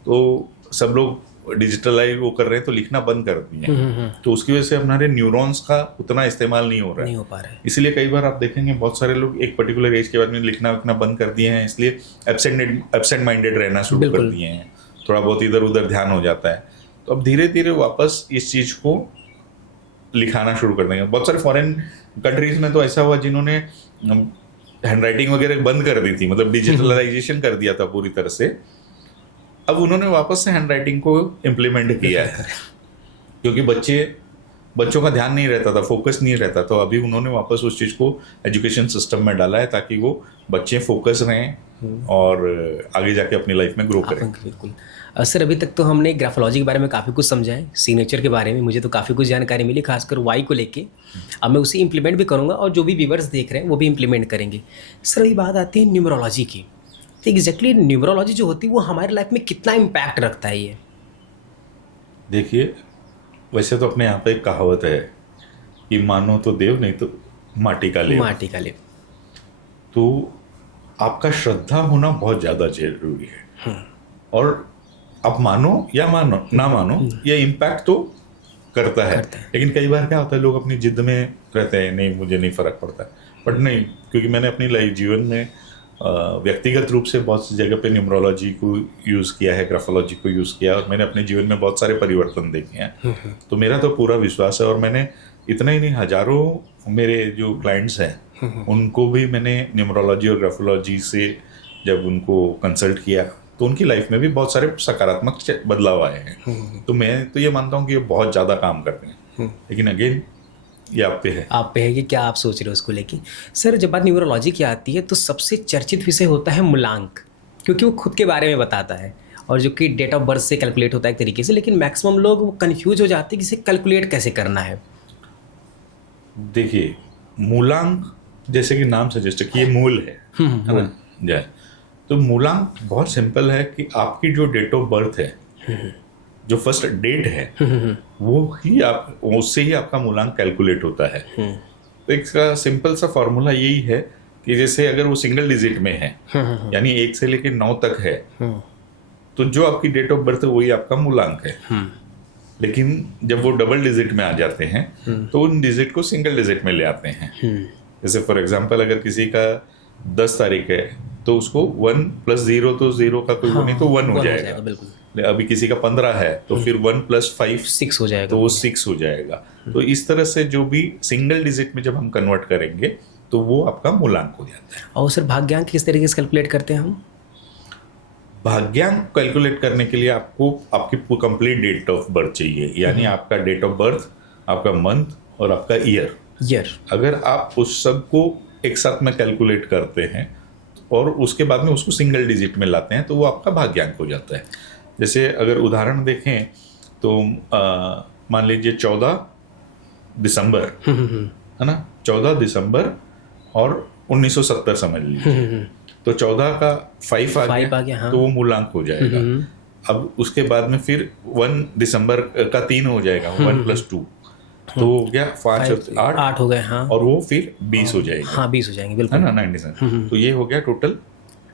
तो सब लोग डिजिटलाइज वो कर रहे हैं तो लिखना बंद कर दिए हैं, तो उसकी वजह से हमारे न्यूरॉन्स का उतना इस्तेमाल नहीं हो रहा नहीं है। हो पा रहा है। इसलिए कई बार आप देखेंगे बहुत सारे लोग एक पर्टिकुलर एज के बाद में लिखना उतना बंद कर दिए हैं, इसलिए एब्सेंट माइंडेड रहना शुरू कर बिल्कुल। दिए हैं, थोड़ा बहुत इधर उधर ध्यान हो जाता है। तो अब धीरे धीरे वापस इस चीज को लिखाना शुरू कर देंगे। बहुत सारे फॉरेन कंट्रीज में तो ऐसा हुआ जिन्होंने हैंडराइटिंग वगैरह बंद कर दी थी, मतलब डिजिटलाइजेशन कर दिया था पूरी तरह से। अब उन्होंने वापस से हैंडराइटिंग को इम्प्लीमेंट किया है क्योंकि बच्चों का ध्यान नहीं रहता था, फोकस नहीं रहता, तो अभी उन्होंने वापस उस चीज़ को एजुकेशन सिस्टम में डाला है ताकि वो बच्चे फोकस रहें और आगे जाके अपनी लाइफ में ग्रो करें। बिल्कुल। सर अभी तक तो हमने ग्राफोलॉजी के बारे में काफ़ी कुछ समझा है, सिग्नेचर के बारे में मुझे तो काफ़ी कुछ जानकारी मिली, खासकर वाई को लेके। अब मैं उसे इम्प्लीमेंट भी करूँगा और जो भी व्यूअर्स देख रहे हैं वो भी इम्प्लीमेंट करेंगे। सर अभी बात आती है न्यूमरोलॉजी की, तो एग्जैक्टली न्यूमरोलॉजी जो होती है वो हमारी लाइफ में कितना इम्पैक्ट रखता है ये? देखिए, वैसे तो अपने यहाँ पे एक कहावत है कि मानो तो देव नहीं तो माटी का लेव। माटी का लेव। तो आपका श्रद्धा होना बहुत ज़्यादा जरूरी है, और आप मानो या ना मानो ये इम्पैक्ट तो करता है। लेकिन कई बार क्या होता है, लोग अपनी जिद में रहते हैं, नहीं मुझे नहीं फर्क पड़ता है, बट नहीं, क्योंकि मैंने अपनी लाइफ जीवन में व्यक्तिगत रूप से बहुत सी जगह पे न्यूमरोलॉजी को यूज़ किया है, ग्राफोलॉजी को यूज़ किया, और मैंने अपने जीवन में बहुत सारे परिवर्तन देखे हैं। तो मेरा तो पूरा विश्वास है, और मैंने इतना ही नहीं, हजारों मेरे जो क्लाइंट्स हैं उनको भी मैंने न्यूमरोलॉजी और ग्राफोलॉजी से जब उनको कंसल्ट किया तो उनकी लाइफ में भी बहुत सारे सकारात्मक बदलाव आए हैं। तो मैं तो ये मानता हूँ कि ये बहुत ज़्यादा काम करते हैं, लेकिन अगेन ये आप पे है। आप पे है कि क्या आप सोच रहे हो उसको लेके। सर जब बात न्यूमरोलॉजी की आती है तो सबसे चर्चित विषय होता है मूलांक, क्योंकि वो खुद के बारे में बताता है और जो कि डेट ऑफ बर्थ से कैलकुलेट होता है एक तरीके से, लेकिन मैक्सिमम लोग कंफ्यूज हो जाते हैं कि इसे कैलकुलेट कैसे करना है। देखिए, मूलांक जैसे कि नाम सजेस्ट कि ये मूल है ना जय, तो मूलांक बहुत सिंपल है कि आपकी जो डेट ऑफ बर्थ है, जो फर्स्ट डेट है, वो ही आप, उससे ही आपका मूलांक कैलकुलेट होता है। तो इसका सिंपल सा फॉर्मूला यही है कि जैसे अगर वो सिंगल डिजिट में है, यानी 1 से लेकर 9 तक है, तो जो आपकी डेट ऑफ बर्थ है वही आपका मूलांक है। लेकिन जब वो डबल डिजिट में आ जाते हैं तो उन डिजिट को सिंगल डिजिट में ले आते हैं। जैसे फॉर एग्जांपल अगर किसी का 10 तारीख है तो उसको 1 + 0 तो 0 का कोई वो नहीं, तो 1 हो जाएगा। बिल्कुल। अभी किसी का 15 है तो फिर 1 + 5 6 हो जाएगा, तो वो 6 हो जाएगा। तो इस तरह से जो भी सिंगल डिजिट में जब हम कन्वर्ट करेंगे तो वो आपका मूलांक हो जाता है। और सर भाग्यांक किस तरीके से कैलकुलेट करते हैं हम? भाग्यांक कैलकुलेट करने के लिए आपको आपकी कंप्लीट डेट ऑफ बर्थ चाहिए, यानी आपका डेट ऑफ बर्थ, आपका मंथ और आपका ईयर। अगर आप उस सब को एक साथ में कैलकुलेट करते हैं और उसके बाद में उसको सिंगल डिजिट में लाते हैं तो वो आपका भाग्यांक हो जाता है। जैसे अगर उदाहरण देखें तो मान लीजिए 14 दिसंबर है ना, 14 दिसंबर और 1970 समझ लीजिए, तो 14 का 5 आ गया, हाँ। तो वो मूलांक हो जाएगा। अब उसके बाद में फिर 1 दिसंबर का 3 हो जाएगा, 1 + 2 तो हो गया 5 और 8 हो गए, हाँ। और वो फिर 20 हो जाएगा, हाँ 20 हो जाएंगे, बिल्कुल है ना, 97। तो ये हो गया टोटल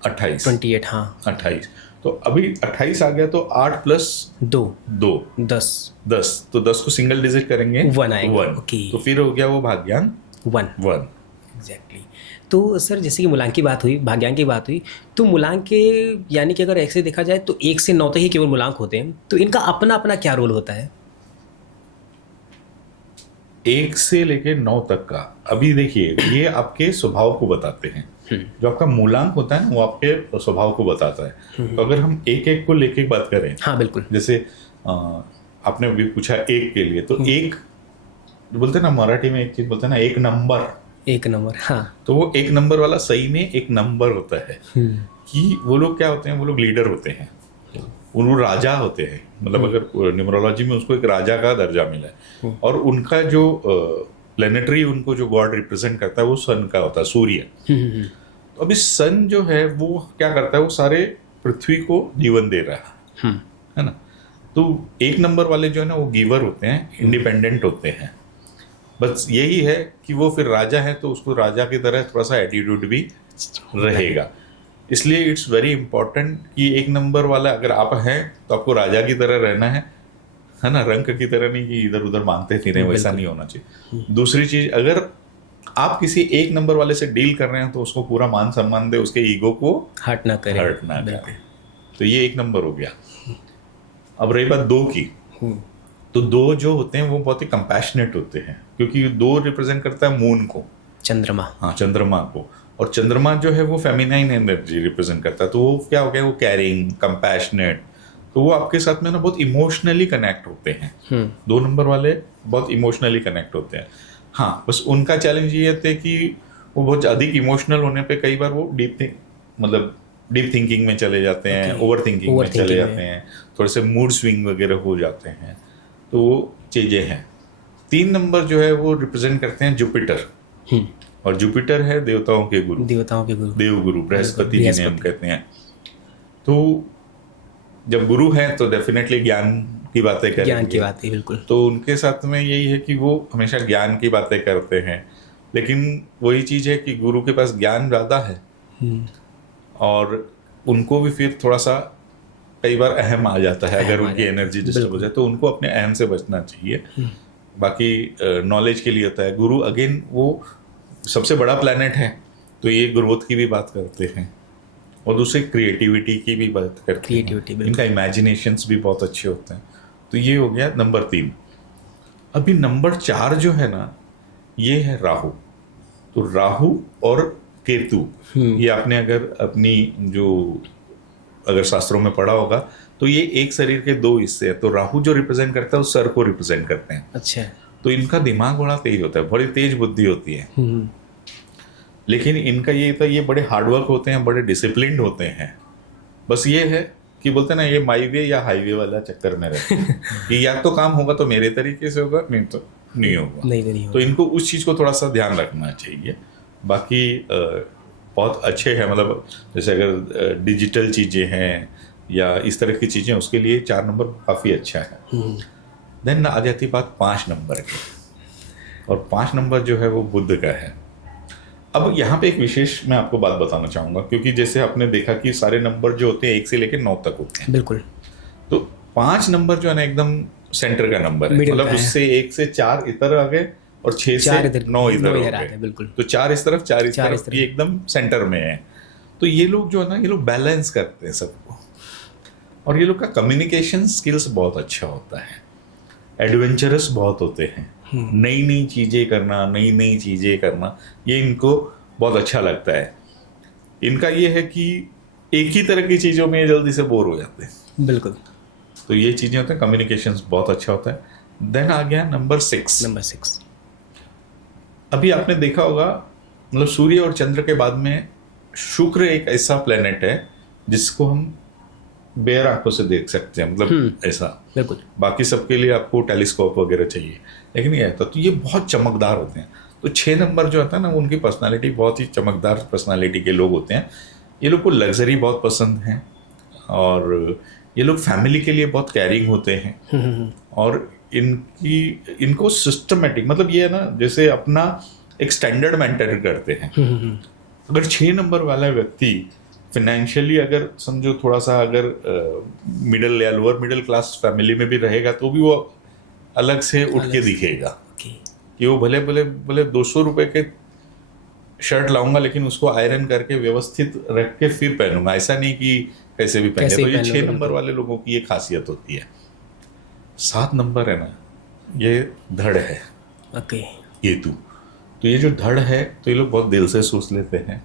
28। 28, हाँ 28। तो अभी 28 आ गया तो 8 + 2 10, तो 10 को सिंगल डिजिट करेंगे 1 आएगा, 1, ओके। तो फिर हो गया वो भाग्यांक 1 एग्जैक्टली। तो सर जैसे कि मूलांक की बात हुई, भाग्यांक की बात हुई, तो मूलांक के यानी कि अगर ऐसे देखा जाए तो 1 से 9 तक ही केवल मूलांक होते हैं, तो इनका अपना अपना क्या रोल होता है? 1 से लेके 9 तक का, अभी देखिए ये आपके स्वभाव को बताते हैं। जो आपका मूलांक होता है ना वो आपके स्वभाव को बताता है। तो अगर हम एक को लेके बात करें, हाँ बिल्कुल, जैसे आपने अभी पूछा 1 के लिए, तो 1 बोलते हैं ना, मराठी में एक चीज बोलते हैं ना, 1 नंबर, 1 नंबर, हाँ। तो वो 1 नंबर वाला सही में एक नंबर होता है कि वो लोग क्या होते हैं, वो लोग लीडर होते हैं, वो राजा होते हैं, मतलब अगर न्यूमरोलॉजी में उसको एक राजा का दर्जा मिला है। और उनका जो प्लेनेटरी, उनको जो गॉड रिप्रेजेंट करता है वो सन का होता है, सूर्य। तो अभी सन जो है वो क्या करता है, वो सारे पृथ्वी को जीवन दे रहा है ना। तो 1 नंबर वाले जो है ना वो गिवर होते हैं, इंडिपेंडेंट होते हैं। बस यही है कि वो फिर राजा है तो उसको राजा की तरह थोड़ा सा एटीट्यूड भी रहेगा। इसलिए इट्स वेरी इंपॉर्टेंट कि एक नंबर वाला अगर आप हैं तो आपको राजा की तरह रहना है ना, रंक की तरह नहीं कि इधर उधर मांगते फिरें, वैसा नहीं होना चाहिए। दूसरी चीज, अगर आप किसी एक नंबर वाले से डील कर रहे हैं तो उसको पूरा मान सम्मान दे, उसके ईगो को हर्ट ना करे। तो ये एक नंबर हो गया। अब रही बात 2 की, तो 2 जो होते हैं वो बहुत ही कंपैशनेट होते हैं, क्योंकि 2 रिप्रेजेंट करता है मून को, चंद्रमा। हाँ, चंद्रमा को, और चंद्रमा जो है वो फेमिनाइन एनर्जी रिप्रेजेंट करता है। तो वो क्या हो गया, वो कैरिंग, कंपैशनेट, तो वो आपके साथ में ना बहुत इमोशनली कनेक्ट होते हैं। 2 नंबर वाले बहुत इमोशनली कनेक्ट होते हैं। हाँ, बस उनका चैलेंज ये थे कि वो बहुत अधिक इमोशनल होने पे कई बार वो डीप थिंकिंग में चले जाते हैं, ओवर थिंकिंग में चले जाते हैं, थोड़े से मूड स्विंग वगैरह हो जाते हैं। तो वो चीजें हैं। 3 नंबर जो है वो रिप्रेजेंट करते हैं जुपिटर, और जुपिटर है देवताओं के गुरु, देवगुरु, बृहस्पति जिन्हें हम कहते हैं। तो जब गुरु हैं तो डेफिनेटली ज्ञान की बातें करेंगे, ज्ञान की बातें, बिल्कुल। तो उनके साथ में यही है कि वो हमेशा ज्ञान की बातें करते हैं, लेकिन वही चीज है कि गुरु के पास ज्ञान ज्यादा है, और उनको भी फिर थोड़ा सा कई बार अहम आ जाता है। अगर उनकी एनर्जी डिस्टर्ब हो जाए तो उनको अपने अहम से बचना चाहिए। बाकी नॉलेज के लिए होता है। गुरु अगेन वो सबसे बड़ा प्लैनेट है, तो ये ग्रोथ की भी बात करते हैं, और दूसरे क्रिएटिविटी की भी बात करते हैं। इनका इमेजिनेशंस भी बहुत अच्छे होते हैं। तो ये हो गया नंबर 3। अभी नंबर 4 जो है ना, ये है राहु। तो राहु और केतु, ये आपने अगर अपनी जो अगर शास्त्रों में पढ़ा होगा तो ये एक शरीर के 2 हिस्से हैं। तो राहु जो रिप्रेजेंट करता है वो सर को रिप्रेजेंट करते हैं। अच्छा। तो इनका दिमाग बड़ा तेज होता है, बड़ी तेज बुद्धि होती है, लेकिन इनका ये था, ये बड़े हार्डवर्क होते हैं, बड़े डिसिप्लिन्ड होते हैं। बस ये है कि बोलते हैं ना, ये माई वे या हाईवे वाला चक्कर में रहते हैं कि या तो काम होगा तो मेरे तरीके से होगा, नहीं तो नहीं होगा। तो इनको उस चीज़ को थोड़ा सा ध्यान रखना चाहिए। बाकी बहुत अच्छे हैं, मतलब जैसे अगर डिजिटल चीज़ें हैं या इस तरह की चीज़ें, उसके लिए 4 नंबर काफ़ी अच्छा है। देन आ जाती बात 5 नंबर की, और 5 नंबर जो है वो बुध का है। अब यहाँ पे एक विशेष मैं आपको बात बताना चाहूँगा, क्योंकि जैसे आपने देखा कि सारे नंबर जो होते हैं 1 से लेकर 9 तक होते हैं, बिल्कुल। तो 5 नंबर जो है ना एकदम सेंटर का नंबर है, मतलब उससे 1 से 4 इधर आ गए और 6 से 9 इधर आ गए, बिल्कुल। तो 4 इस तरफ, 4 इस तरफ, ये एकदम सेंटर में है। तो ये लोग जो है ना, ये लोग बैलेंस करते हैं सबको, और ये लोग का कम्युनिकेशन स्किल्स बहुत अच्छा होता है, एडवेंचरस बहुत होते हैं, नई नई चीज़ें करना ये इनको बहुत अच्छा लगता है। इनका ये है कि एक ही तरह की चीज़ों में ये जल्दी से बोर हो जाते हैं, बिल्कुल। तो ये चीज़ें होते हैं, कम्युनिकेशन बहुत अच्छा होता है। देन आ गया नंबर 6। अभी आपने देखा होगा, मतलब सूर्य और चंद्र के बाद में शुक्र एक ऐसा प्लेनेट है जिसको हम बेयर आंखों से देख सकते हैं, मतलब ऐसा, बिल्कुल। बाकी सबके लिए आपको टेलीस्कोप वगैरह चाहिए, लेकिन ये आता तो ये बहुत चमकदार होते हैं। तो 6 नंबर जो होता है ना, उनकी पर्सनालिटी बहुत ही चमकदार पर्सनालिटी के लोग होते हैं। ये लोग को लग्जरी बहुत पसंद है, और ये लोग फैमिली के लिए बहुत केयरिंग होते हैं, और इनको सिस्टमेटिक, मतलब ये है ना, जैसे अपना एक स्टैंडर्ड मेंटेन करते हैं। अगर 6 नंबर वाला व्यक्ति फाइनेंशियली अगर समझो थोड़ा सा अगर मिडिल या लोअर मिडिल क्लास फैमिली में भी रहेगा, तो भी वो अलग से उठ के दिखेगा कि वो भले 200 रुपए के शर्ट लाऊंगा, लेकिन उसको आयरन करके व्यवस्थित रख के फिर पहनूंगा, ऐसा नहीं कि कैसे भी पहने। तो ये 6 नंबर वाले लोगों की ये खासियत होती है। 7 नंबर है ना, ये धड़ है, केतु। तो ये जो धड़ है, तो ये लोग बहुत दिल से सोच लेते हैं,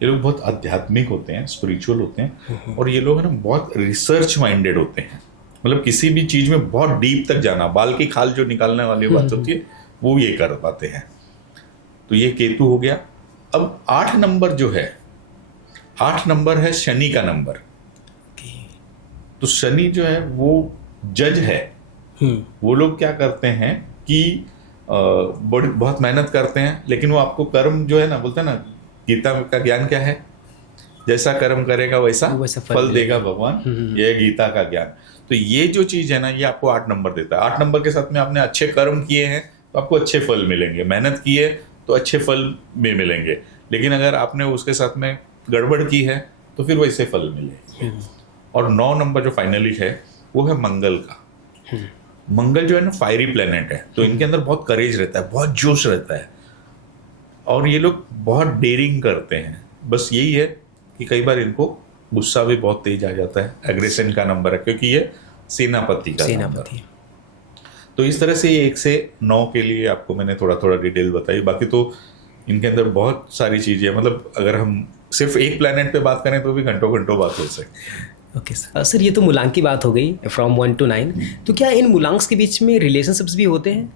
ये लोग बहुत आध्यात्मिक होते हैं, स्पिरिचुअल होते हैं, और ये लोग है ना बहुत रिसर्च माइंडेड होते हैं, मतलब किसी भी चीज में बहुत डीप तक जाना, बाल की खाल जो निकालने वाली बात होती है वो ये कर पाते हैं। तो ये केतु हो गया। अब 8 नंबर जो है, 8 नंबर है शनि का नंबर। तो शनि जो है वो जज है। वो लोग क्या करते हैं कि बहुत मेहनत करते हैं, लेकिन वो आपको कर्म जो है ना, बोलते हैं ना, गीता का ज्ञान क्या है, जैसा कर्म करेगा वैसा फल देगा भगवान, ये गीता का ज्ञान। तो ये जो चीज है ना, ये आपको 8 नंबर देता है। 8 नंबर के साथ में आपने अच्छे कर्म किए हैं तो आपको अच्छे फल मिलेंगे, मेहनत की है तो अच्छे फल भी मिलेंगे, लेकिन अगर आपने उसके साथ में गड़बड़ की है तो फिर वैसे फल मिले। और 9 नंबर जो फाइनली है वो है मंगल का। मंगल जो है ना फायरी प्लेनेट है, तो इनके अंदर बहुत करेज रहता है, बहुत जोश रहता है, और ये लोग बहुत डेयरिंग करते हैं। बस यही है कि कई बार इनको गुस्सा भी बहुत तेज आ जाता है। एग्रेशन का नंबर है क्योंकि ये सेनापति का नंबर है। तो इस तरह से ये 1 से 9 के लिए आपको मैंने थोड़ा थोड़ा डिटेल बताई। बाकी तो इनके अंदर बहुत सारी चीज़ें, मतलब अगर हम सिर्फ एक प्लैनेट पे बात करें तो भी घंटों घंटों बात हो सकती। ओके सर, ये तो मूलांक की बात हो गई फ्रॉम 1 to 9। तो क्या इन मूलांक्स के बीच में रिलेशनशिप्स भी होते हैं?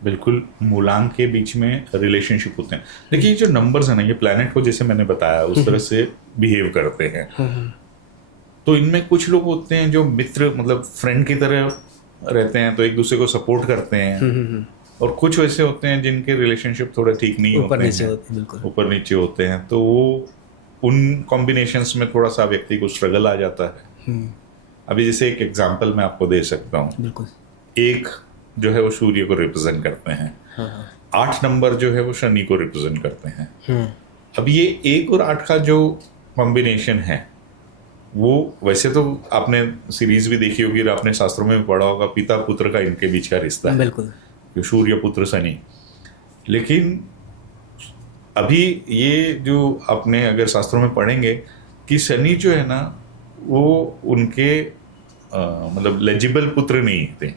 बिल्कुल, मूलांक के बीच में रिलेशनशिप होते हैं। देखिए जो नंबर्स है ना, ये प्लैनेट को जैसे मैंने बताया उस तरह से बिहेव करते हैं। तो इनमें कुछ लोग होते हैं जो मित्र, मतलब फ्रेंड की तरह रहते हैं, तो एक दूसरे को सपोर्ट करते हैं। और कुछ वैसे होते हैं जिनके रिलेशनशिप थोड़े ठीक नहीं होते हैं, बिल्कुल ऊपर नीचे होते हैं। तो वो उन कॉम्बिनेशंस में थोड़ा सा व्यक्ति को स्ट्रगल आ जाता है। अभी जैसे एक एग्जांपल मैं आपको दे सकता हूँ। बिल्कुल। एक जो है वो सूर्य को रिप्रेजेंट करते हैं। 8 नंबर जो है वो शनि को रिप्रेजेंट करते हैं। अब ये 1 और 8 का जो कॉम्बिनेशन है वो, वैसे तो आपने सीरीज भी देखी होगी और आपने शास्त्रों में भी पढ़ा होगा, पिता पुत्र का इनके बीच का रिश्ता है। बिल्कुल, सूर्य पुत्र शनि। लेकिन अभी ये जो आपने अगर शास्त्रों में पढ़ेंगे कि शनि जो है ना वो उनके मतलब लेजिबल पुत्र नहीं थे।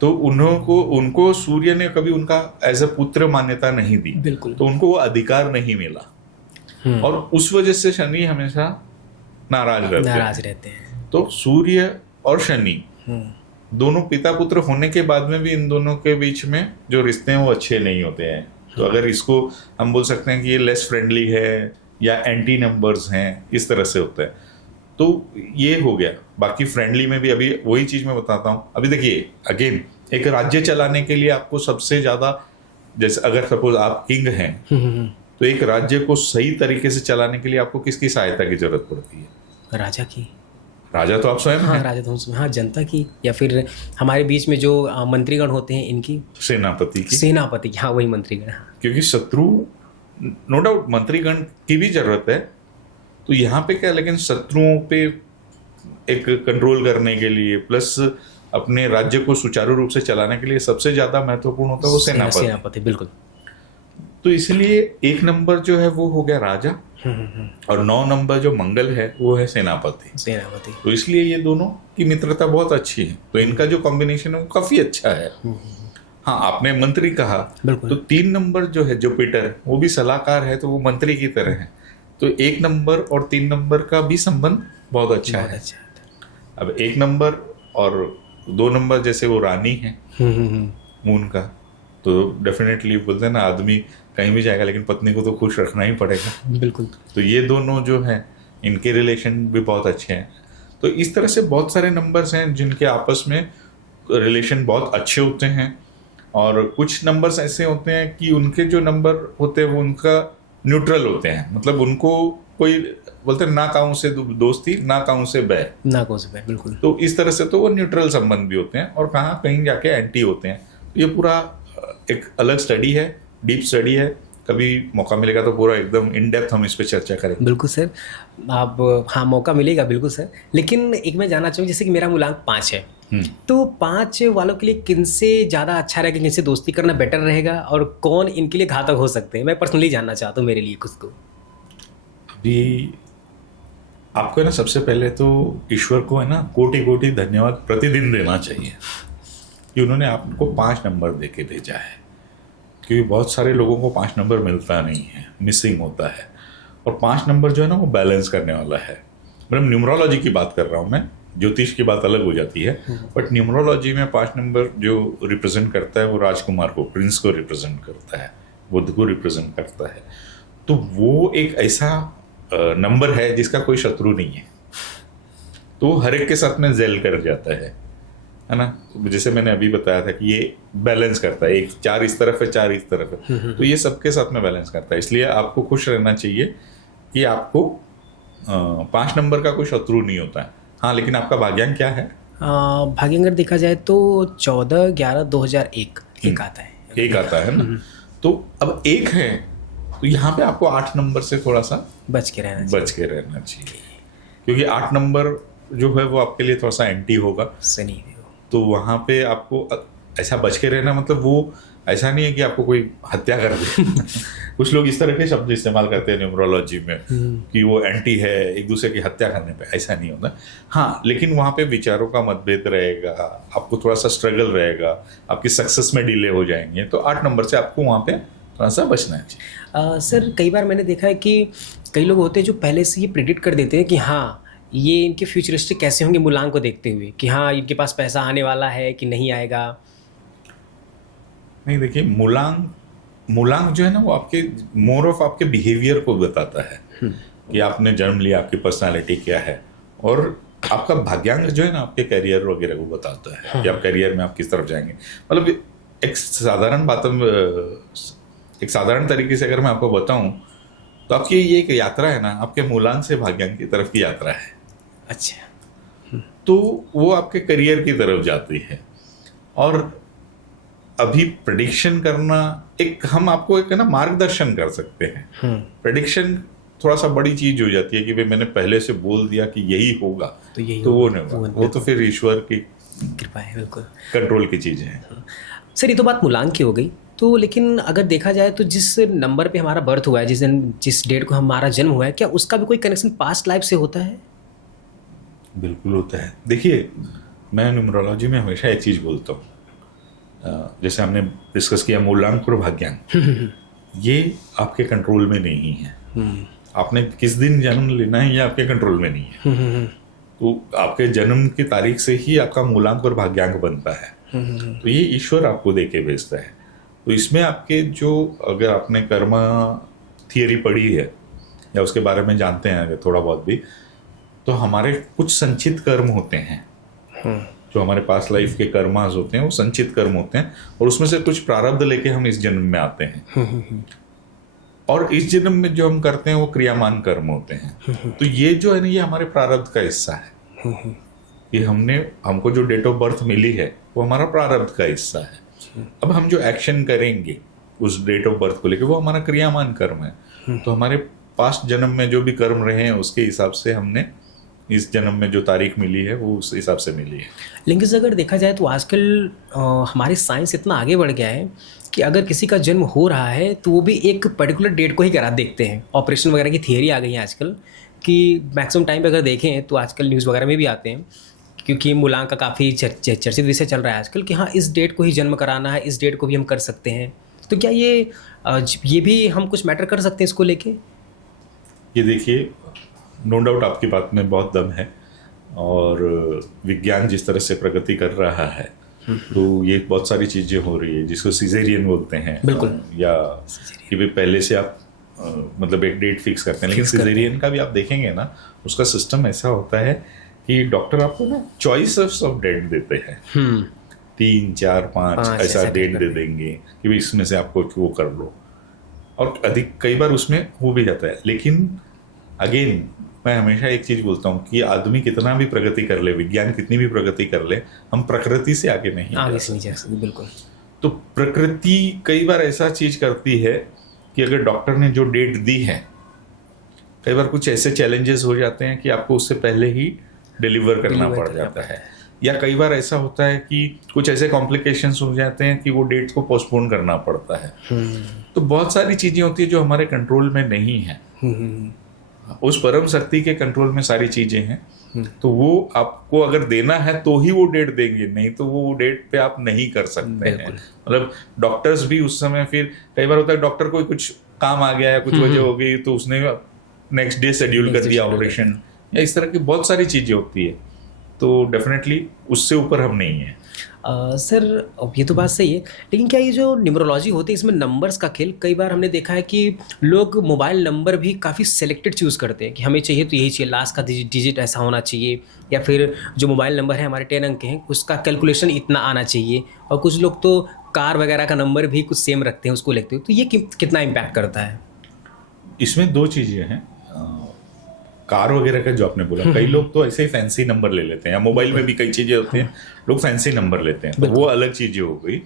तो उनको सूर्य ने कभी उनका एज अ पुत्र मान्यता नहीं दी। बिल्कुल। तो उनको वो अधिकार नहीं मिला, और उस वजह से शनि हमेशा नाराज रहते हैं। तो सूर्य और शनि दोनों पिता पुत्र होने के बाद में भी इन दोनों के बीच में जो रिश्ते हैं वो अच्छे नहीं होते हैं। तो अगर इसको हम बोल सकते हैं कि ये लेस फ्रेंडली है या एंटी नंबर्स हैं, इस तरह से होता है। तो ये हो गया। बाकी फ्रेंडली में भी अभी वही चीज़ मैं बताता हूँ। अभी देखिए अगेन, एक राज्य चलाने के लिए आपको सबसे ज़्यादा, जैसे अगर सपोज आप किंग हैं, तो एक राज्य को सही तरीके से चलाने के लिए आपको किसकी सहायता की जरूरत पड़ती है? राजा की। राजा तो आप स्वयं हैं। राजा तो हम स्वयं, हाँ, जनता की, या फिर हमारे बीच में जो मंत्रीगण होते हैं इनकी, सेनापति की, हाँ वही मंत्रीगण। क्योंकि शत्रु, नो डाउट मंत्रीगण की भी जरूरत है। तो यहाँ पे क्या, लेकिन शत्रुओं पे एक कंट्रोल करने के लिए प्लस अपने राज्य को सुचारू रूप से चलाने के लिए सबसे ज्यादा महत्वपूर्ण होता है वो सेनापति। बिल्कुल। तो इसलिए 1 नंबर जो है वो हो गया राजा, और 9 नंबर जो मंगल है वो है सेनापति। तो इसलिए ये दोनों की मित्रता बहुत अच्छी है। तो इनका जो कॉम्बिनेशन है वो काफी अच्छा है। हाँ, आपने मंत्री कहा, तो 3 नंबर जो है जुपिटर, वो भी सलाहकार है, तो वो मंत्री की तरह है। तो 1 नंबर और 3 नंबर का भी संबंध बहुत अच्छा है। अब 1 नंबर और 2 नंबर जैसे वो रानी है मून का, तो डेफिनेटली बोलते हैं ना, आदमी कहीं भी जाएगा लेकिन पत्नी को तो खुश रखना ही पड़ेगा। बिल्कुल। तो ये दोनों जो हैं इनके रिलेशन भी बहुत अच्छे हैं। तो इस तरह से बहुत सारे नंबर्स हैं जिनके आपस में रिलेशन बहुत अच्छे होते हैं। और कुछ नंबर्स ऐसे होते हैं कि उनके जो नंबर होते हैं वो उनका न्यूट्रल होते हैं, मतलब उनको कोई बोलते हैं ना काऊ से दोस्ती, ना काऊ से बैर, बिल्कुल। तो इस तरह से तो वो न्यूट्रल संबंध भी होते हैं, और कहाँ कहीं जाके एंटी होते हैं। ये पूरा एक अलग स्टडी है, डीप स्टडी है। कभी मौका मिलेगा तो पूरा एकदम इन डेप्थ हम इस पे चर्चा करेंगे। बिल्कुल सर, आप, हाँ, मौका मिलेगा बिल्कुल सर। लेकिन एक मैं जानना चाहूँगा, जैसे कि मेरा मूलांक 5 है, तो 5 वालों के लिए किनसे ज़्यादा अच्छा रहेगा, किनसे दोस्ती करना बेटर रहेगा, और कौन इनके लिए घातक हो सकते हैं? मैं पर्सनली जानना चाहता हूँ मेरे लिए खुद को। अभी आपको है ना, सबसे पहले तो ईश्वर को है ना कोटि कोटि धन्यवाद प्रतिदिन देना चाहिए कि उन्होंने आपको 5 नंबर दे के भेजा है। क्योंकि बहुत सारे लोगों को 5 नंबर मिलता नहीं है, मिसिंग होता है। और 5 नंबर जो है ना वो बैलेंस करने वाला है। मतलब न्यूमरोलॉजी की बात कर रहा हूँ मैं, ज्योतिष की बात अलग हो जाती है, बट न्यूमरोलॉजी में 5 नंबर जो रिप्रेजेंट करता है वो राजकुमार को, प्रिंस को रिप्रेजेंट करता है, बुध को रिप्रेजेंट करता है। तो वो एक ऐसा नंबर है जिसका कोई शत्रु नहीं है, तो हर एक के साथ में जेल कर जाता है ना। जैसे मैंने अभी बताया था कि ये बैलेंस करता है, एक 4 इस तरफ है, 4 इस तरफ है, तो ये सबके साथ में बैलेंस करता है। इसलिए आपको खुश रहना चाहिए कि आपको 5 नंबर का कोई शत्रु नहीं होता है। हाँ, लेकिन आपका भाग्यांक क्या है? भाग्यांक अगर देखा जाए तो 14/11/2001 एक आता है। एक आता है ना। तो अब 1 है तो यहाँ पे आपको 8 नंबर से थोड़ा सा बच के रहना चाहिए। बच के रहना चाहिए, क्योंकि 8 नंबर जो है वो आपके लिए थोड़ा सा एंटी होगा। शनि भी हो। तो वहाँ पे आपको ऐसा बच के रहना, मतलब वो ऐसा नहीं है कि आपको कोई हत्या कर दे। कुछ लोग इस तरह के शब्द इस्तेमाल करते हैं न्यूमरोलॉजी में कि वो एंटी है, एक दूसरे की हत्या करने पे, ऐसा नहीं होता। हाँ, लेकिन वहाँ पे विचारों का मतभेद रहेगा, आपको थोड़ा सा स्ट्रगल रहेगा, आपकी सक्सेस में डिले हो जाएंगे। तो 8 नंबर से आपको वहाँ पे थोड़ा सा बचना चाहिए। सर कई बार मैंने देखा है कि कई लोग होते हैं जो पहले से ये प्रिडिक्ट कर देते हैं कि हाँ ये इनके फ्यूचरिस्टिक कैसे होंगे मूलांक को देखते हुए, कि हाँ इनके पास पैसा आने वाला है कि नहीं आएगा। नहीं, देखिए, मूलांक जो है ना वो आपके मोर ऑफ आपके बिहेवियर को बताता है कि आपने जन्म लिया, आपकी पर्सनालिटी क्या है। और आपका भाग्यांक जो है ना आपके करियर वगैरह को बताता है कि आप करियर में आप किस तरफ जाएंगे। मतलब एक साधारण बात, एक साधारण तरीके से अगर मैं आपको बताऊं तो आपकी ये एक यात्रा है ना, आपके मूलांक से भाग्यांक की तरफ की यात्रा है। अच्छा। तो वो आपके करियर की तरफ जाती है। और अभी प्रेडिक्शन करना, एक हम आपको एक है ना मार्गदर्शन कर सकते हैं। प्रेडिक्शन थोड़ा सा बड़ी चीज हो जाती है कि भाई मैंने पहले से बोल दिया कि यही होगा, तो वो नहीं होगा। वो तो फिर ईश्वर की कृपा है, बिल्कुल कंट्रोल की चीजें हैं। सर ये तो बात मूलांक की हो गई। तो लेकिन अगर देखा जाए तो जिस नंबर पे हमारा बर्थ हुआ है, जिस डेट को हमारा जन्म हुआ है, क्या उसका भी कोई कनेक्शन पास्ट लाइफ से होता है? बिल्कुल होता है। देखिए, मैं न्यूमरोलॉजी में हमेशा एक चीज बोलता हूँ, जैसे हमने डिस्कस किया मूलांक और भाग्यांक, ये आपके कंट्रोल में नहीं है। आपने किस दिन जन्म लेना है ये आपके कंट्रोल में नहीं है। तो आपके जन्म की तारीख से ही आपका मूलांक और भाग्यांक बनता है। तो ये ईश्वर आपको देके भेजता है। तो इसमें आपके जो, अगर आपने कर्मा थियरी पढ़ी है या उसके बारे में जानते हैं अगर थोड़ा बहुत भी, तो हमारे कुछ संचित कर्म होते हैं। जो हमारे पास लाइफ के कर्मास होते हैं वो संचित कर्म होते हैं, और उसमें से कुछ प्रारब्ध लेके हम इस जन्म में आते हैं। और इस जन्म में जो हम करते हैं वो क्रियामान कर्म होते हैं। तो ये जो है ना, ये हमारे प्रारब्ध का हिस्सा है। कि हमको जो डेट ऑफ बर्थ मिली है वो हमारा प्रारब्ध का हिस्सा है। अब हम जो एक्शन करेंगे उस डेट ऑफ बर्थ को लेकर, वो हमारा क्रियामान कर्म है। तो हमारे पास्ट जन्म में जो भी कर्म रहे हैं उसके हिसाब से हमने इस जन्म में जो तारीख मिली है वो उस हिसाब से मिली है। लेकिन अगर देखा जाए तो आजकल हमारी साइंस इतना आगे बढ़ गया है कि अगर किसी का जन्म हो रहा है तो वो भी एक पर्टिकुलर डेट को ही करा देखते हैं। ऑपरेशन वगैरह की थियरी आ गई है आजकल कि मैक्सिमम टाइम पे अगर देखें तो आजकल न्यूज़ वगैरह में भी आते हैं, क्योंकि मूलांक का काफ़ी चर्चित विषय चल रहा है आजकल कि हाँ इस डेट को ही जन्म कराना है, इस डेट को भी हम कर सकते हैं। तो क्या ये भी हम कुछ मैटर कर सकते हैं इसको लेके? ये देखिए, नो डाउट आपकी बात में बहुत दम है। और विज्ञान जिस तरह से प्रगति कर रहा है तो ये बहुत सारी चीज़ें हो रही है जिसको सिजेरियन बोलते हैं। बिल्कुल। या कि भाई पहले से आप मतलब एक डेट फिक्स करते हैं। लेकिन सिजेरियन का भी आप देखेंगे ना, उसका सिस्टम ऐसा होता है कि डॉक्टर आपको ना चॉइसेस ऑफ डेट देते हैं। 3, 4, 5 ऐसा डेट दे देंगे कि भाई इसमें से आपको वो कर लो। और अधिक कई बार उसमें हो भी जाता है। लेकिन अगेन मैं हमेशा एक चीज बोलता हूँ कि आदमी कितना भी प्रगति कर ले, विज्ञान कितनी भी प्रगति कर ले, हम प्रकृति से आगे नहीं जा सकते। बिल्कुल। तो प्रकृति कई बार ऐसा चीज करती है कि अगर डॉक्टर ने जो डेट दी है, कई बार कुछ ऐसे चैलेंजेस हो जाते हैं कि आपको उससे पहले ही डिलीवर करना पड़ जाता है। या कई बार ऐसा होता है कि कुछ ऐसे कॉम्प्लिकेशंस हो जाते हैं कि वो डेट को पोस्टपोन करना पड़ता है। तो बहुत सारी चीजें होती है जो हमारे कंट्रोल में नहीं है। उस परम शक्ति के कंट्रोल में सारी चीजें हैं। तो वो आपको अगर देना है तो ही वो डेट देंगे, नहीं तो वो डेट पे आप नहीं कर सकते हैं। मतलब डॉक्टर्स भी उस समय, फिर कई बार होता है डॉक्टर को कुछ काम आ गया या कुछ वजह हो गई तो उसने नेक्स्ट डे शेड्यूल कर दिया ऑपरेशन, या इस तरह की बहुत सारी चीजें होती है। तो डेफिनेटली उससे ऊपर हम नहीं हैं। सर ये तो बात सही है, लेकिन क्या ये जो न्यूमरोलॉजी होती है इसमें नंबर्स का खेल, कई बार हमने देखा है कि लोग मोबाइल नंबर भी काफ़ी सेलेक्टेड चूज़ करते हैं कि हमें चाहिए तो यही चाहिए, लास्ट का डिजिट ऐसा होना चाहिए, या फिर जो मोबाइल नंबर है हमारे 10 अंक के हैं उसका कैलकुलेशन इतना आना चाहिए। और कुछ लोग तो कार वगैरह का नंबर भी कुछ सेम रखते हैं, उसको लिखते हो। तो ये कितना इम्पैक्ट करता है? इसमें 2 चीज़ें हैं। कार वगैरह का जो आपने बोला, कई लोग तो ऐसे ही फैंसी नंबर ले लेते हैं, या मोबाइल में भी कई चीजें होती हैं, लोग फैंसी नंबर लेते हैं, तो वो अलग चीजें हो गई।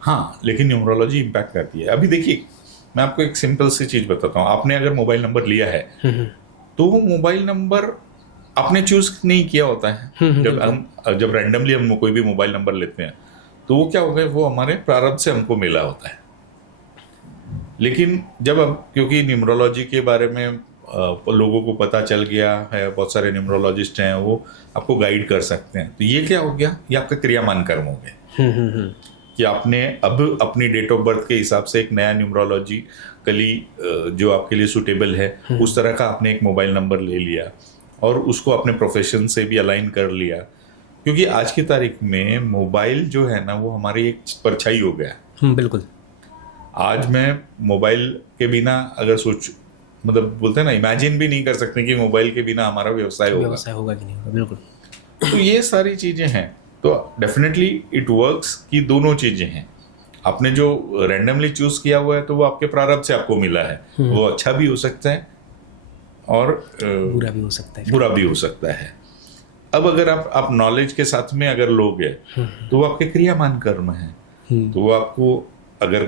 हाँ, लेकिन न्यूमरोलॉजी इम्पैक्ट करती है। अभी देखिए, मैं आपको एक सिंपल सी चीज बताता हूँ। आपने अगर मोबाइल नंबर लिया है तो वो मोबाइल नंबर आपने चूज नहीं किया होता है। जब रैंडमली हम कोई भी मोबाइल नंबर लेते हैं तो वो क्या होगा, वो हमारे प्रारब्ध से हमको मिला होता है। लेकिन जब अब क्योंकि न्यूमरोलॉजी के बारे में लोगों को पता चल गया है, बहुत सारे न्यूमरोलॉजिस्ट हैं, वो आपको गाइड कर सकते हैं। तो ये क्या हो गया, ये आपका क्रियामान कर्म हो गया कि आपने अब अपनी डेट ऑफ बर्थ के हिसाब से एक नया न्यूमरोलॉजिकली जो आपके लिए सूटेबल है उस तरह का आपने एक मोबाइल नंबर ले लिया और उसको अपने प्रोफेशन से भी अलाइन कर लिया। क्योंकि आज की तारीख में मोबाइल जो है ना वो हमारी एक परछाई हो गया। बिल्कुल। आज मैं मोबाइल के बिना अगर मतलब बोलते हैं ना, इमेजिन भी नहीं कर सकते कि मोबाइल के बिना हमारा व्यवसाय होगा कि नहीं होगा। बिल्कुल। तो ये सारी चीजें हैं। तो डेफिनेटली इट वर्क्स कि दोनों चीजें हैं। आपने जो रैंडमली चूज किया हुआ है तो वो आपके प्रारब्ध से आपको मिला है, वो अच्छा भी हो सकता है और बुरा भी हो सकता है। अब अगर आप नॉलेज के साथ में अगर लोगे तो वो आपके क्रियामान कर्म है, तो वो आपको अगर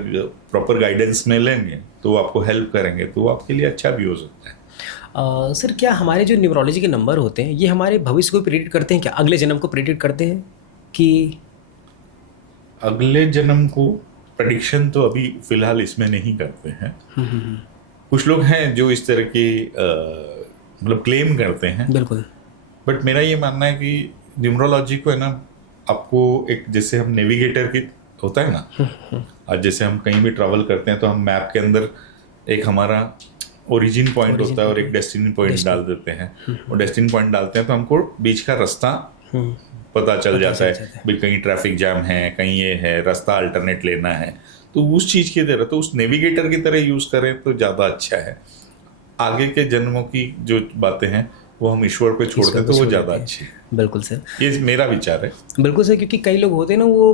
प्रॉपर गाइडेंस में लेंगे तो वो आपको हेल्प करेंगे, तो वो आपके लिए अच्छा भी हो सकता है। सर क्या हमारे जो न्यूमरोलॉजी के नंबर होते हैं ये हमारे भविष्य को प्रेडिक्ट करते हैं क्या, अगले जन्म को प्रेडिक्ट करते हैं कि? अगले जन्म को प्रेडिक्शन तो अभी फिलहाल इसमें नहीं करते हैं। कुछ लोग हैं जो इस तरह की मतलब क्लेम करते हैं। बिल्कुल। बट मेरा ये मानना है कि न्यूमरोलॉजी को है ना, आपको एक जैसे हम नेविगेटर की होता है ना, आज जैसे हम कहीं भी ट्रैवल करते हैं तो हम मैप के अंदर एक हमारा ओरिजिन पॉइंट होता है और एक डेस्टिनी पॉइंट डाल देते हैं। और डेस्टिनी पॉइंट डालते हैं तो हमको बीच का रास्ता पता चल जाता है भाई, कहीं ट्रैफिक जाम है, कहीं ये है, रास्ता अल्टरनेट लेना है। तो उस चीज की तरह, तो उस नेविगेटर की तरह यूज करें तो ज्यादा अच्छा है। आगे के जन्मों की जो बातें हैं वो हम ईश्वर पे छोड़ दें तो वो ज्यादा अच्छी है। बिल्कुल सर, ये मेरा विचार है। बिल्कुल सर, क्योंकि कई लोग होते हैं ना वो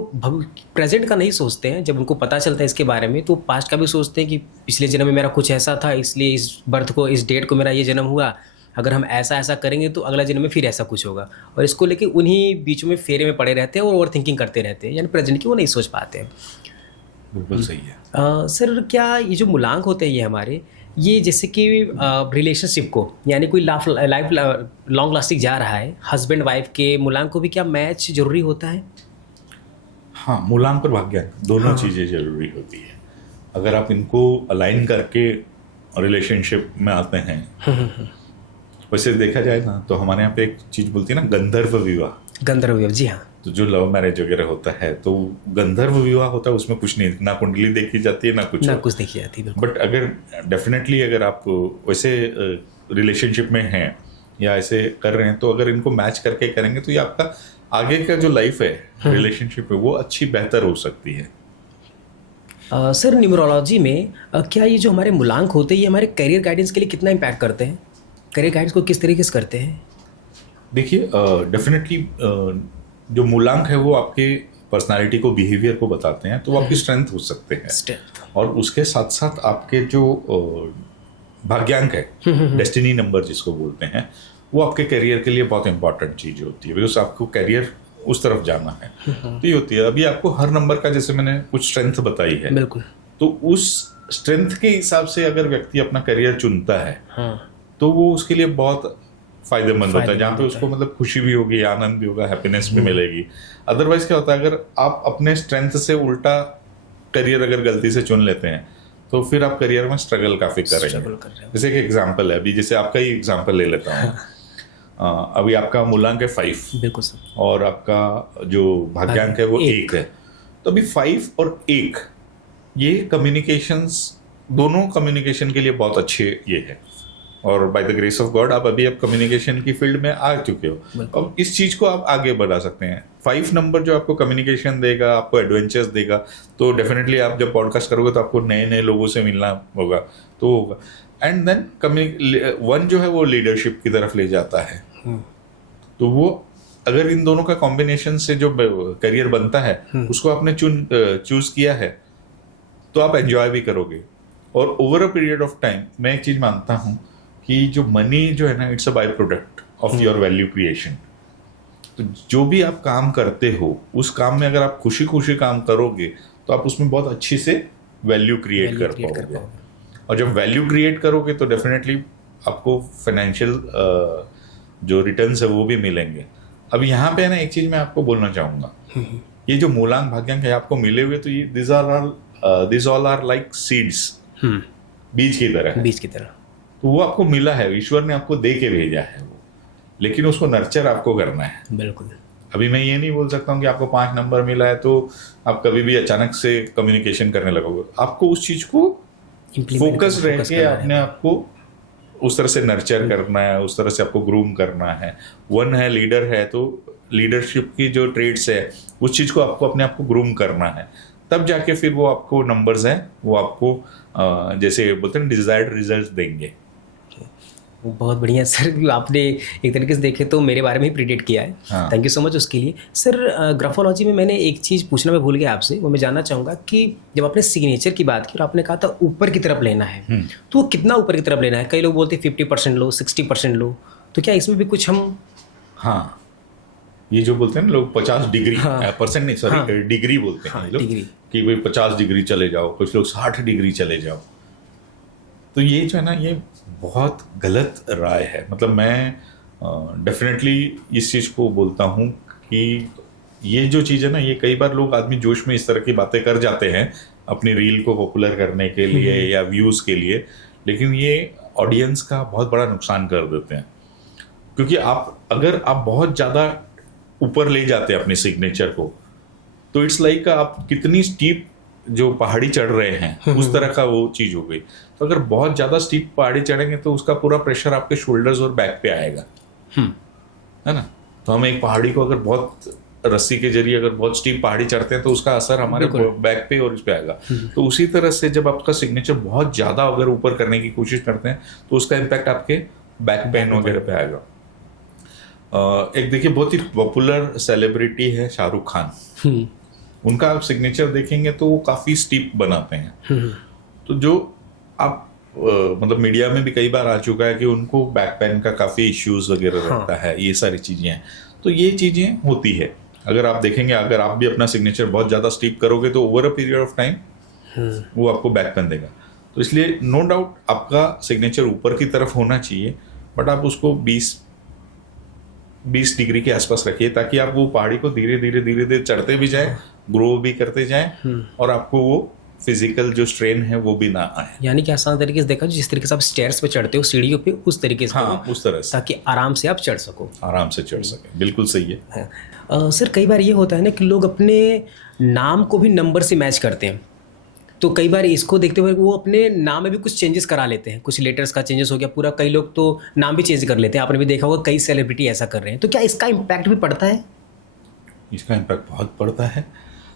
प्रेजेंट का नहीं सोचते हैं। जब उनको पता चलता है इसके बारे में तो पास्ट का भी सोचते हैं कि पिछले जन्म में मेरा कुछ ऐसा था, इसलिए इस बर्थ को, इस डेट को मेरा ये जन्म हुआ, अगर हम ऐसा ऐसा करेंगे तो अगला जन्म में फिर ऐसा कुछ होगा। और इसको लेके उन्हीं बीच में फेरे में पड़े रहते हैं और ओवर थिंकिंग करते रहते हैं, यानी प्रेजेंट की वो नहीं सोच पाते हैं। बिल्कुल सही है। सर क्या ये जो मूलांक होते हैं ये हमारे, ये जैसे कि रिलेशनशिप को, यानी कोई लाइफ लॉन्ग लास्टिंग जा रहा है, हस्बैंड वाइफ के मूलांक को भी क्या मैच जरूरी होता है? हाँ, मूलांक और भाग्यांक दोनों चीज़ें जरूरी होती है। अगर आप इनको अलाइन करके रिलेशनशिप में आते हैं, वैसे देखा जाए ना तो हमारे यहाँ पे एक चीज बोलती है ना, गंधर्व विवाह। गंधर्व विवाह, जी हाँ। तो जो लव मैरिज वगैरह होता है तो गंधर्व विवाह होता है, उसमें कुछ नहीं, ना कुंडली देखी जाती है ना कुछ देखी जाती है। बट अगर डेफिनेटली अगर आप वैसे रिलेशनशिप में हैं या ऐसे कर रहे हैं तो अगर इनको मैच करके करेंगे तो ये आपका आगे का जो लाइफ है रिलेशनशिप में वो अच्छी बेहतर हो सकती है। सर न्यूमरोलॉजी में क्या ये जो हमारे मूलांक होते हैं ये हमारे करियर गाइडेंस के लिए कितना इम्पैक्ट करते हैं? करियर गाइडेंस को किस तरीके से करते हैं? देखिए, डेफिनेटली जो मूलांक है वो आपके पर्सनालिटी को, बिहेवियर को बताते हैं, तो वो आपकी स्ट्रेंथ हो सकते हैं। और उसके साथ साथ आपके जो भाग्यांक है, डेस्टिनी नंबर जिसको बोलते हैं, वो आपके करियर के लिए बहुत इंपॉर्टेंट चीज होती है, बिकॉज आपको करियर उस तरफ जाना है। तो ये होती है, अभी आपको हर नंबर का, जैसे मैंने कुछ स्ट्रेंथ बताई है, बिल्कुल, तो उस स्ट्रेंथ के हिसाब से अगर व्यक्ति अपना करियर चुनता है तो वो उसके लिए बहुत फायदेमंद होता है, जहाँ पे उसको मतलब खुशी भी होगी, आनंद भी होगा, हैप्पीनेस भी मिलेगी। अदरवाइज क्या होता है, अगर आप अपने स्ट्रेंथ से उल्टा करियर अगर गलती से चुन लेते हैं तो फिर आप करियर में स्ट्रगल काफी करेंगे। जैसे एक एग्जांपल है, अभी जैसे आपका ही एग्जांपल ले लेता हूँ। अभी आपका मूलांक है 5, बिल्कुल सर, और आपका जो भाग्यांक है वो 1 है। तो अभी 5 और 1 ये कम्युनिकेशंस, दोनों कम्युनिकेशन के लिए बहुत अच्छे ये है। और by the grace of God आप अभी कम्युनिकेशन की फील्ड में आ चुके हो, अब इस चीज को आप आगे बढ़ा सकते हैं। 5 नंबर जो आपको कम्युनिकेशन देगा, आपको एडवेंचर्स देगा, तो डेफिनेटली आप जब पॉडकास्ट करोगे तो आपको नए नए लोगों से मिलना होगा, तो होगा। एंड देन 1 जो है वो लीडरशिप की तरफ ले जाता है। तो वो अगर इन दोनों का कॉम्बिनेशन से जो करियर बनता है उसको आपने चूज किया है तो आप एंजॉय भी करोगे। और over a period of time मैं एक चीज मानता हूँ कि जो मनी जो है ना, it's a by product of your value creation. तो जो भी आप काम करते हो उस काम में अगर आप खुशी खुशी काम करोगे तो आप उसमें बहुत अच्छी से वैल्यू क्रिएट कर पाओगे। और जब वैल्यू क्रिएट करोगे तो डेफिनेटली आपको फाइनेंशियल जो रिटर्न्स है वो भी मिलेंगे। अब यहाँ पे ना एक चीज मैं आपको बोलना चाहूंगा, ये जो मूलांक भाग्यांक है आपको मिले हुए, तो ये this all are like seeds, बीज की तरह है। बीज की तरह। तो वो आपको मिला है, ईश्वर ने आपको दे के भेजा है वो, लेकिन उसको नर्चर आपको करना है। बिल्कुल। अभी मैं ये नहीं बोल सकता हूँ कि आपको 5 नंबर मिला है तो आप कभी भी अचानक से कम्युनिकेशन करने लगोगे। आपको उस चीज को फोकस रह के अपने आप को उस तरह से नर्चर करना है, उस तरह से आपको ग्रूम करना है। 1 है, लीडर है, तो लीडरशिप की जो ट्रेड्स है उस चीज को आपको अपने आप को ग्रूम करना है, तब जाके फिर वो आपको नंबर्स हैं वो आपको जैसे बोलते हैं डिजायर्ड रिजल्ट देंगे। बहुत बढ़िया सर, आपने एक तरीके से देखे तो मेरे बारे में ही प्रिडिक्ट किया है। हाँ। थैंक यू सो मच उसके लिए। सर ग्राफोलॉजी में मैंने एक चीज़ पूछना मैं भूल गया आपसे, वो मैं जानना चाहूँगा कि जब आपने सिग्नेचर की बात की और आपने कहा था ऊपर की तरफ लेना है, तो वो कितना ऊपर की तरफ लेना है? कई लोग बोलते हैं 50% लो, 60% लो, तो क्या इसमें भी कुछ हम? हाँ, ये जो बोलते हैं ना लोग 50 डिग्री, परसेंट नहीं सॉरी, डिग्री बोलते हैं लोग, कि भाई 50 डिग्री चले जाओ, कुछ लोग 60 डिग्री चले जाओ। तो ये जो है ना, ये बहुत गलत राय है। मतलब मैं डेफिनेटली इस चीज़ को बोलता हूँ कि ये जो चीज़ है ना, ये कई बार लोग आदमी जोश में इस तरह की बातें कर जाते हैं अपनी रील को पॉपुलर करने के लिए या व्यूज़ के लिए, लेकिन ये ऑडियंस का बहुत बड़ा नुकसान कर देते हैं। क्योंकि अगर आप बहुत ज़्यादा ऊपर ले जाते हैं अपने सिग्नेचर को, तो इट्स लाइक आप कितनी स्टीप जो पहाड़ी चढ़ रहे हैं उस तरह का वो चीज हो गई। तो अगर बहुत ज्यादा स्टीप पहाड़ी चढ़ेंगे तो उसका पूरा प्रेशर आपके शोल्डर्स और बैक पे आएगा, है ना। तो हम एक पहाड़ी को अगर बहुत रस्सी के जरिए अगर बहुत स्टीप पहाड़ी चढ़ते हैं तो उसका असर हमारे बैक पे और इस पे आएगा। तो उसी तरह से जब आपका सिग्नेचर बहुत ज्यादा अगर ऊपर करने की कोशिश करते हैं तो उसका इम्पैक्ट आपके बैक पेन वगैरह पे आएगा। एक देखिए बहुत ही पॉपुलर सेलिब्रिटी है शाहरुख खान, उनका आप सिग्नेचर देखेंगे तो वो काफी स्टीप बनाते हैं। तो जो आप मतलब मीडिया में भी कई बार आ चुका है कि उनको बैक पेन का काफी इश्यूज वगैरह रहता है, ये सारी चीजें हैं। तो ये चीजें होती है। अगर आप देखेंगे, अगर आप भी अपना सिग्नेचर बहुत ज्यादा स्टीप करोगे तो over a period of time वो आपको बैक पेन देगा। तो इसलिए नो डाउट आपका सिग्नेचर ऊपर की तरफ होना चाहिए, बट आप उसको 20 डिग्री के आसपास रखिए, ताकि आप वो पहाड़ी को धीरे धीरे चढ़ते भी जाए, ग्रो भी करते जाएं, और आपको वो फिजिकल जो स्ट्रेन है वो भी ना आए। यानी कि आसान तरीके से देखा, जिस तरीके से आप स्टेयर्स पे चढ़ते हो सीढ़ियों पे, उस तरीके से, हाँ, उस तरह से, ताकि आराम से आप चढ़ सको, आराम से चढ़ सके। बिल्कुल सही है। सर कई बार ये होता है ना कि लोग अपने नाम को भी नंबर से मैच करते हैं, तो कई बार इसको देखते हुए वो अपने नाम में भी कुछ चेंजेस करा लेते हैं, कुछ लेटर्स का चेंजेस हो गया पूरा, कई लोग तो नाम भी चेंज कर लेते हैं। आपने भी देखा होगा कई सेलिब्रिटी ऐसा कर रहे हैं, तो क्या इसका इम्पैक्ट भी पड़ता है? इसका इम्पैक्ट बहुत पड़ता है।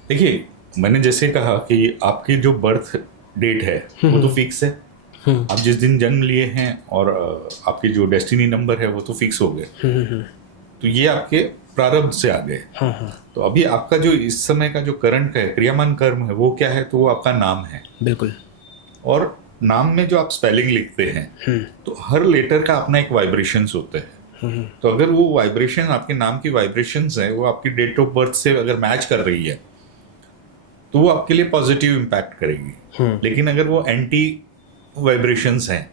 देखिए, मैंने जैसे कहा कि आपकी जो बर्थ डेट है वो तो फिक्स है, आप जिस दिन जन्म लिए हैं, और आपके जो डेस्टिनी नंबर है वो तो फिक्स हो गए। तो ये आपके प्रारब्ध से आ गए। तो अभी आपका जो इस समय का जो करंट का है, क्रियामान कर्म है, वो क्या है? तो वो आपका नाम है। बिल्कुल। और नाम में जो आप स्पेलिंग लिखते हैं, तो हर लेटर का अपना एक वाइब्रेशंस होता है। तो अगर वो वाइब्रेशन, आपके नाम की वाइब्रेशंस है, वो आपकी डेट ऑफ बर्थ से अगर मैच कर रही है तो वो आपके लिए पॉजिटिव इम्पैक्ट करेगी। लेकिन अगर वो एंटी वाइब्रेशंस हैं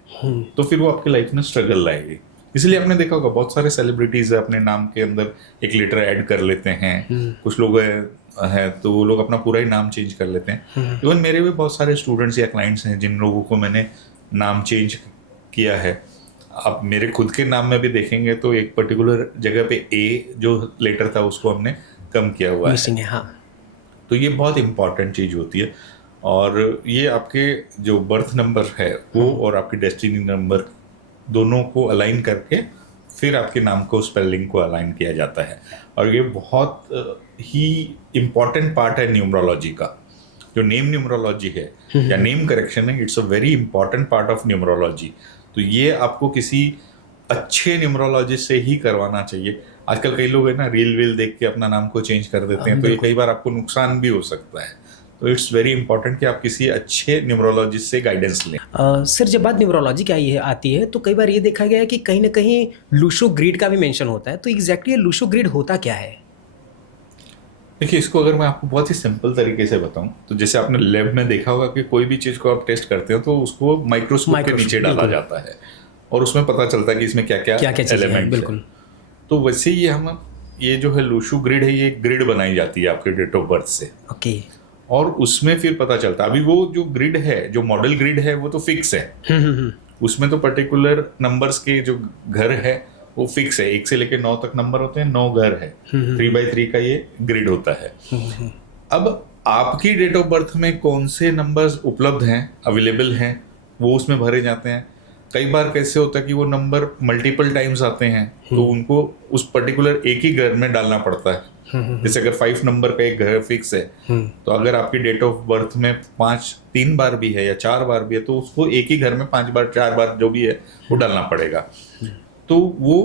तो फिर वो आपकी लाइफ में स्ट्रगल लाएगी। इसलिए आपने देखा होगा बहुत सारे सेलिब्रिटीज अपने नाम के अंदर एक लेटर ऐड कर लेते हैं। कुछ लोग है तो वो लोग अपना पूरा ही नाम चेंज कर लेते हैं। इवन मेरे भी बहुत सारे स्टूडेंट्स या क्लाइंट्स हैं जिन लोगों को मैंने नाम चेंज किया है। आप मेरे खुद के नाम में भी देखेंगे तो एक पर्टिकुलर जगह पे ए जो लेटर था उसको हमने कम किया हुआ है। हाँ। तो ये बहुत इंपॉर्टेंट चीज़ होती है। और ये आपके जो बर्थ नंबर है वो और आपकी डेस्टिनी नंबर दोनों को अलाइन करके फिर आपके नाम को, स्पेलिंग को अलाइन किया जाता है। और ये बहुत ही इम्पॉर्टेंट पार्ट है न्यूमरोलॉजी का। जो नेम न्यूमरोलॉजी है या नेम करेक्शन है, it's a very important part of numerology. तो ये आपको किसी अच्छे न्यूमरोलॉजिस्ट से ही करवाना चाहिए। आजकल कई लोग है ना रील वील देख के अपना नाम को चेंज कर देते हैं, तो ये कई बार आपको नुकसान भी हो सकता है। तो इट्स वेरी इंपॉर्टेंट कि आप किसी अच्छे न्यूमरोलॉजिस्ट से गाइडेंस लें। सर जब बात न्यूमरोलॉजी की आती है तो कई बार ये देखा गया है कि कहीं ना कहीं लूशो ग्रिड का भी मेंशन होता है, तो एग्जैक्टली ये लूशो ग्रिड होता क्या है? देखिए, इसको अगर मैं आपको बहुत ही सिंपल तरीके से बताऊं तो जैसे आपने लैब में देखा होगा कि कोई भी चीज़ को आप टेस्ट करते हो तो उसको माइक्रोस्कोप के नीचे डाला बिल्कुल। जाता है और उसमें पता चलता है कि इसमें क्या क्या क्या क्या चीज़ें हैं, एलिमेंट बिल्कुल। तो वैसे ही ये जो है लूशु ग्रिड है, ये ग्रिड बनाई जाती है आपके डेट ऑफ बर्थ से ओके। और उसमें फिर पता चलता है। अभी वो जो ग्रिड है, जो मॉडल ग्रिड है, वो तो फिक्स है, उसमें तो पर्टिकुलर नंबर्स के जो घर है वो फिक्स है, 1 से लेकर 9 तक नंबर होते हैं, 9 घर है, 3x3 का ये ग्रिड होता है। अब आपकी डेट ऑफ बर्थ में कौन से नंबर्स उपलब्ध हैं, अवेलेबल हैं, वो उसमें भरे जाते हैं। कई बार कैसे होता है कि वो नंबर मल्टीपल टाइम्स आते हैं तो उनको उस पर्टिकुलर एक ही घर में डालना पड़ता है। जैसे अगर 5 नंबर का एक घर फिक्स है तो अगर आपकी डेट ऑफ बर्थ में 3 बार भी है या 4 बार भी है तो उसको एक ही घर में 5 बार 4 बार जो भी है वो डालना पड़ेगा। तो वो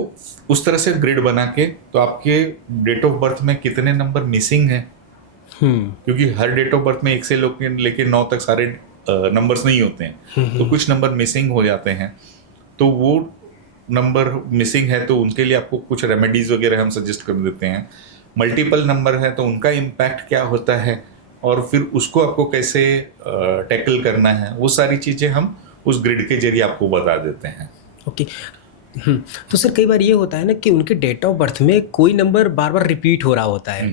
उस तरह से ग्रिड बना के तो आपके डेट ऑफ बर्थ में कितने नंबर मिसिंग हैं, क्योंकि हर डेट ऑफ बर्थ में 1 से लेके 9 तक सारे नंबर्स नहीं होते हैं, तो कुछ नंबर मिसिंग हो जाते हैं। तो वो नंबर मिसिंग है तो उनके लिए आपको कुछ रेमेडीज वगैरह हम सजेस्ट कर देते हैं। मल्टीपल नंबर है तो उनका इम्पैक्ट क्या होता है और फिर उसको आपको कैसे टैकल करना है, वो सारी चीज़ें हम उस ग्रिड के जरिए आपको बता देते हैं। ओके। तो सर कई बार ये होता है ना कि उनके डेट ऑफ बर्थ में कोई नंबर बार बार रिपीट हो रहा होता है,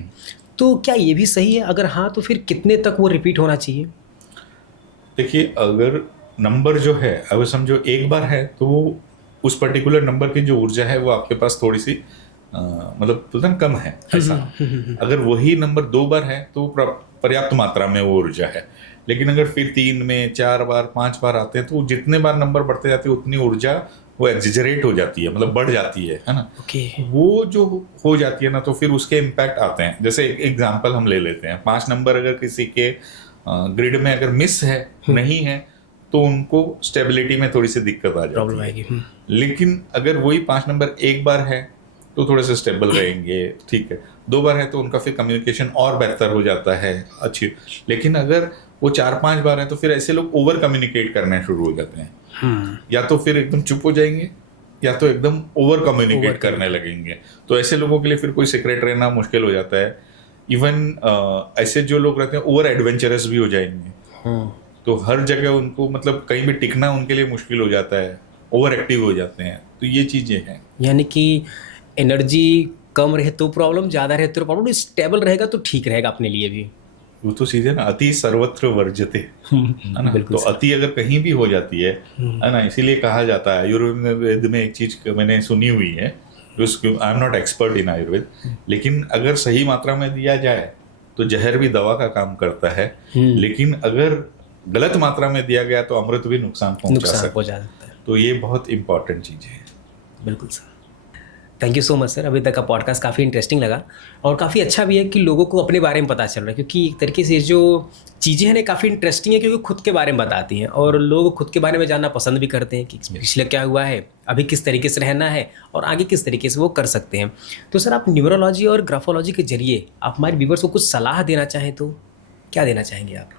तो क्या ये भी सही है? अगर हाँ तो फिर कितने तक वो रिपीट होना चाहिए? देखिए, अगर नंबर जो है, अगर समझो एक बार है तो उस पर्टिकुलर नंबर की जो ऊर्जा है वो आपके पास थोड़ी सी मतलब तुरंत कम है ऐसा। अगर वही नंबर 2 बार है तो पर्याप्त मात्रा में वो ऊर्जा है। लेकिन अगर फिर 3 में 4 बार 5 बार आते हैं तो जितने बार नंबर बढ़ते जाते हैं उतनी ऊर्जा वो एक्जिजरेट हो जाती है, मतलब बढ़ जाती है ना। ओके। वो जो हो जाती है ना तो फिर उसके इम्पैक्ट आते हैं। जैसे एक एग्जांपल हम ले लेते हैं, 5 नंबर अगर किसी के ग्रिड में अगर मिस है, नहीं है, तो उनको स्टेबिलिटी में थोड़ी सी दिक्कत आ प्रॉब्लम जाती है। आएगी। लेकिन अगर वही 5 नंबर एक बार है तो थोड़े से स्टेबल रहेंगे, ठीक है। 2 बार है तो उनका फिर कम्युनिकेशन और बेहतर हो जाता है, अच्छी। लेकिन अगर वो 4-5 बार है तो फिर ऐसे लोग ओवर कम्युनिकेट करना शुरू हो जाते हैं। या तो फिर एकदम चुप हो जाएंगे या तो एकदम ओवर कम्युनिकेट करने लगेंगे। तो ऐसे लोगों के लिए फिर कोई सीक्रेट रहना मुश्किल हो जाता है। इवन ऐसे जो लोग रहते हैं ओवर एडवेंचरस भी हो जाएंगे, तो हर जगह उनको मतलब कहीं भी टिकना उनके लिए मुश्किल हो जाता है, ओवर एक्टिव हो जाते हैं। तो ये चीज़ें हैं। यानी कि एनर्जी कम रहे तो प्रॉब्लम, ज़्यादा रहे तो प्रॉब्लम, स्टेबल रहेगा तो ठीक रहेगा अपने लिए भी। वो तो सीधे ना, अति सर्वत्र वर्जते, है ना। तो अति अगर कहीं भी हो जाती है ना, इसीलिए कहा जाता है आयुर्वेद में एक चीज मैंने सुनी हुई है, I am not expert in Ayurveda, लेकिन अगर सही मात्रा में दिया जाए तो जहर भी दवा का काम करता है, लेकिन अगर गलत मात्रा में दिया गया तो अमृत भी नुकसान पहुंचा सकता है। तो ये बहुत इंपॉर्टेंट चीज़ है। बिल्कुल sir, thank you so much sir. अभी तक का पॉडकास्ट काफ़ी इंटरेस्टिंग लगा और काफ़ी अच्छा भी है कि लोगों को अपने बारे में पता चल रहा है, क्योंकि एक तरीके से जो चीज़ें हैं ना काफ़ी इंटरेस्टिंग है, क्योंकि खुद के बारे में बताती हैं और लोग खुद के बारे में जानना पसंद भी करते हैं कि पिछले क्या हुआ है, अभी किस तरीके से रहना है और आगे किस तरीके से वो कर सकते हैं। तो सर आप न्यूमरोलॉजी और ग्राफोलॉजी के जरिए आप हमारे व्यूवर्स को कुछ सलाह देना चाहें तो क्या देना चाहेंगे आप?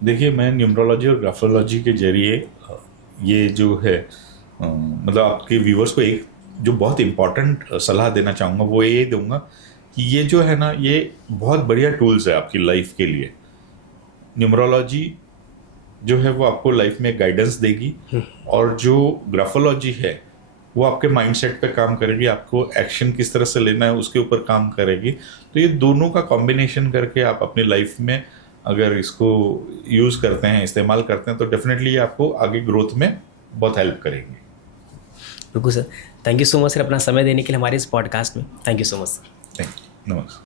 देखिए, मैं न्यूमरोलॉजी और ग्राफोलॉजी के जरिए ये जो है मतलब आपके व्यूवर्स को एक जो बहुत इंपॉर्टेंट सलाह देना चाहूँगा वो ये दूंगा कि ये जो है ना, ये बहुत बढ़िया टूल्स है आपकी लाइफ के लिए। न्यूमरोलॉजी जो है वो आपको लाइफ में गाइडेंस देगी और जो ग्राफोलॉजी है वो आपके माइंडसेट पे काम करेगी, आपको एक्शन किस तरह से लेना है उसके ऊपर काम करेगी। तो ये दोनों का कॉम्बिनेशन करके आप अपनी लाइफ में अगर इसको यूज़ करते हैं, इस्तेमाल करते हैं, तो डेफिनेटली ये आपको आगे ग्रोथ में बहुत हेल्प करेंगे। बिल्कुल sir, thank you so much sir अपना समय देने के लिए हमारे इस पॉडकास्ट में। Thank you so much sir. Thank you, नमस्कार।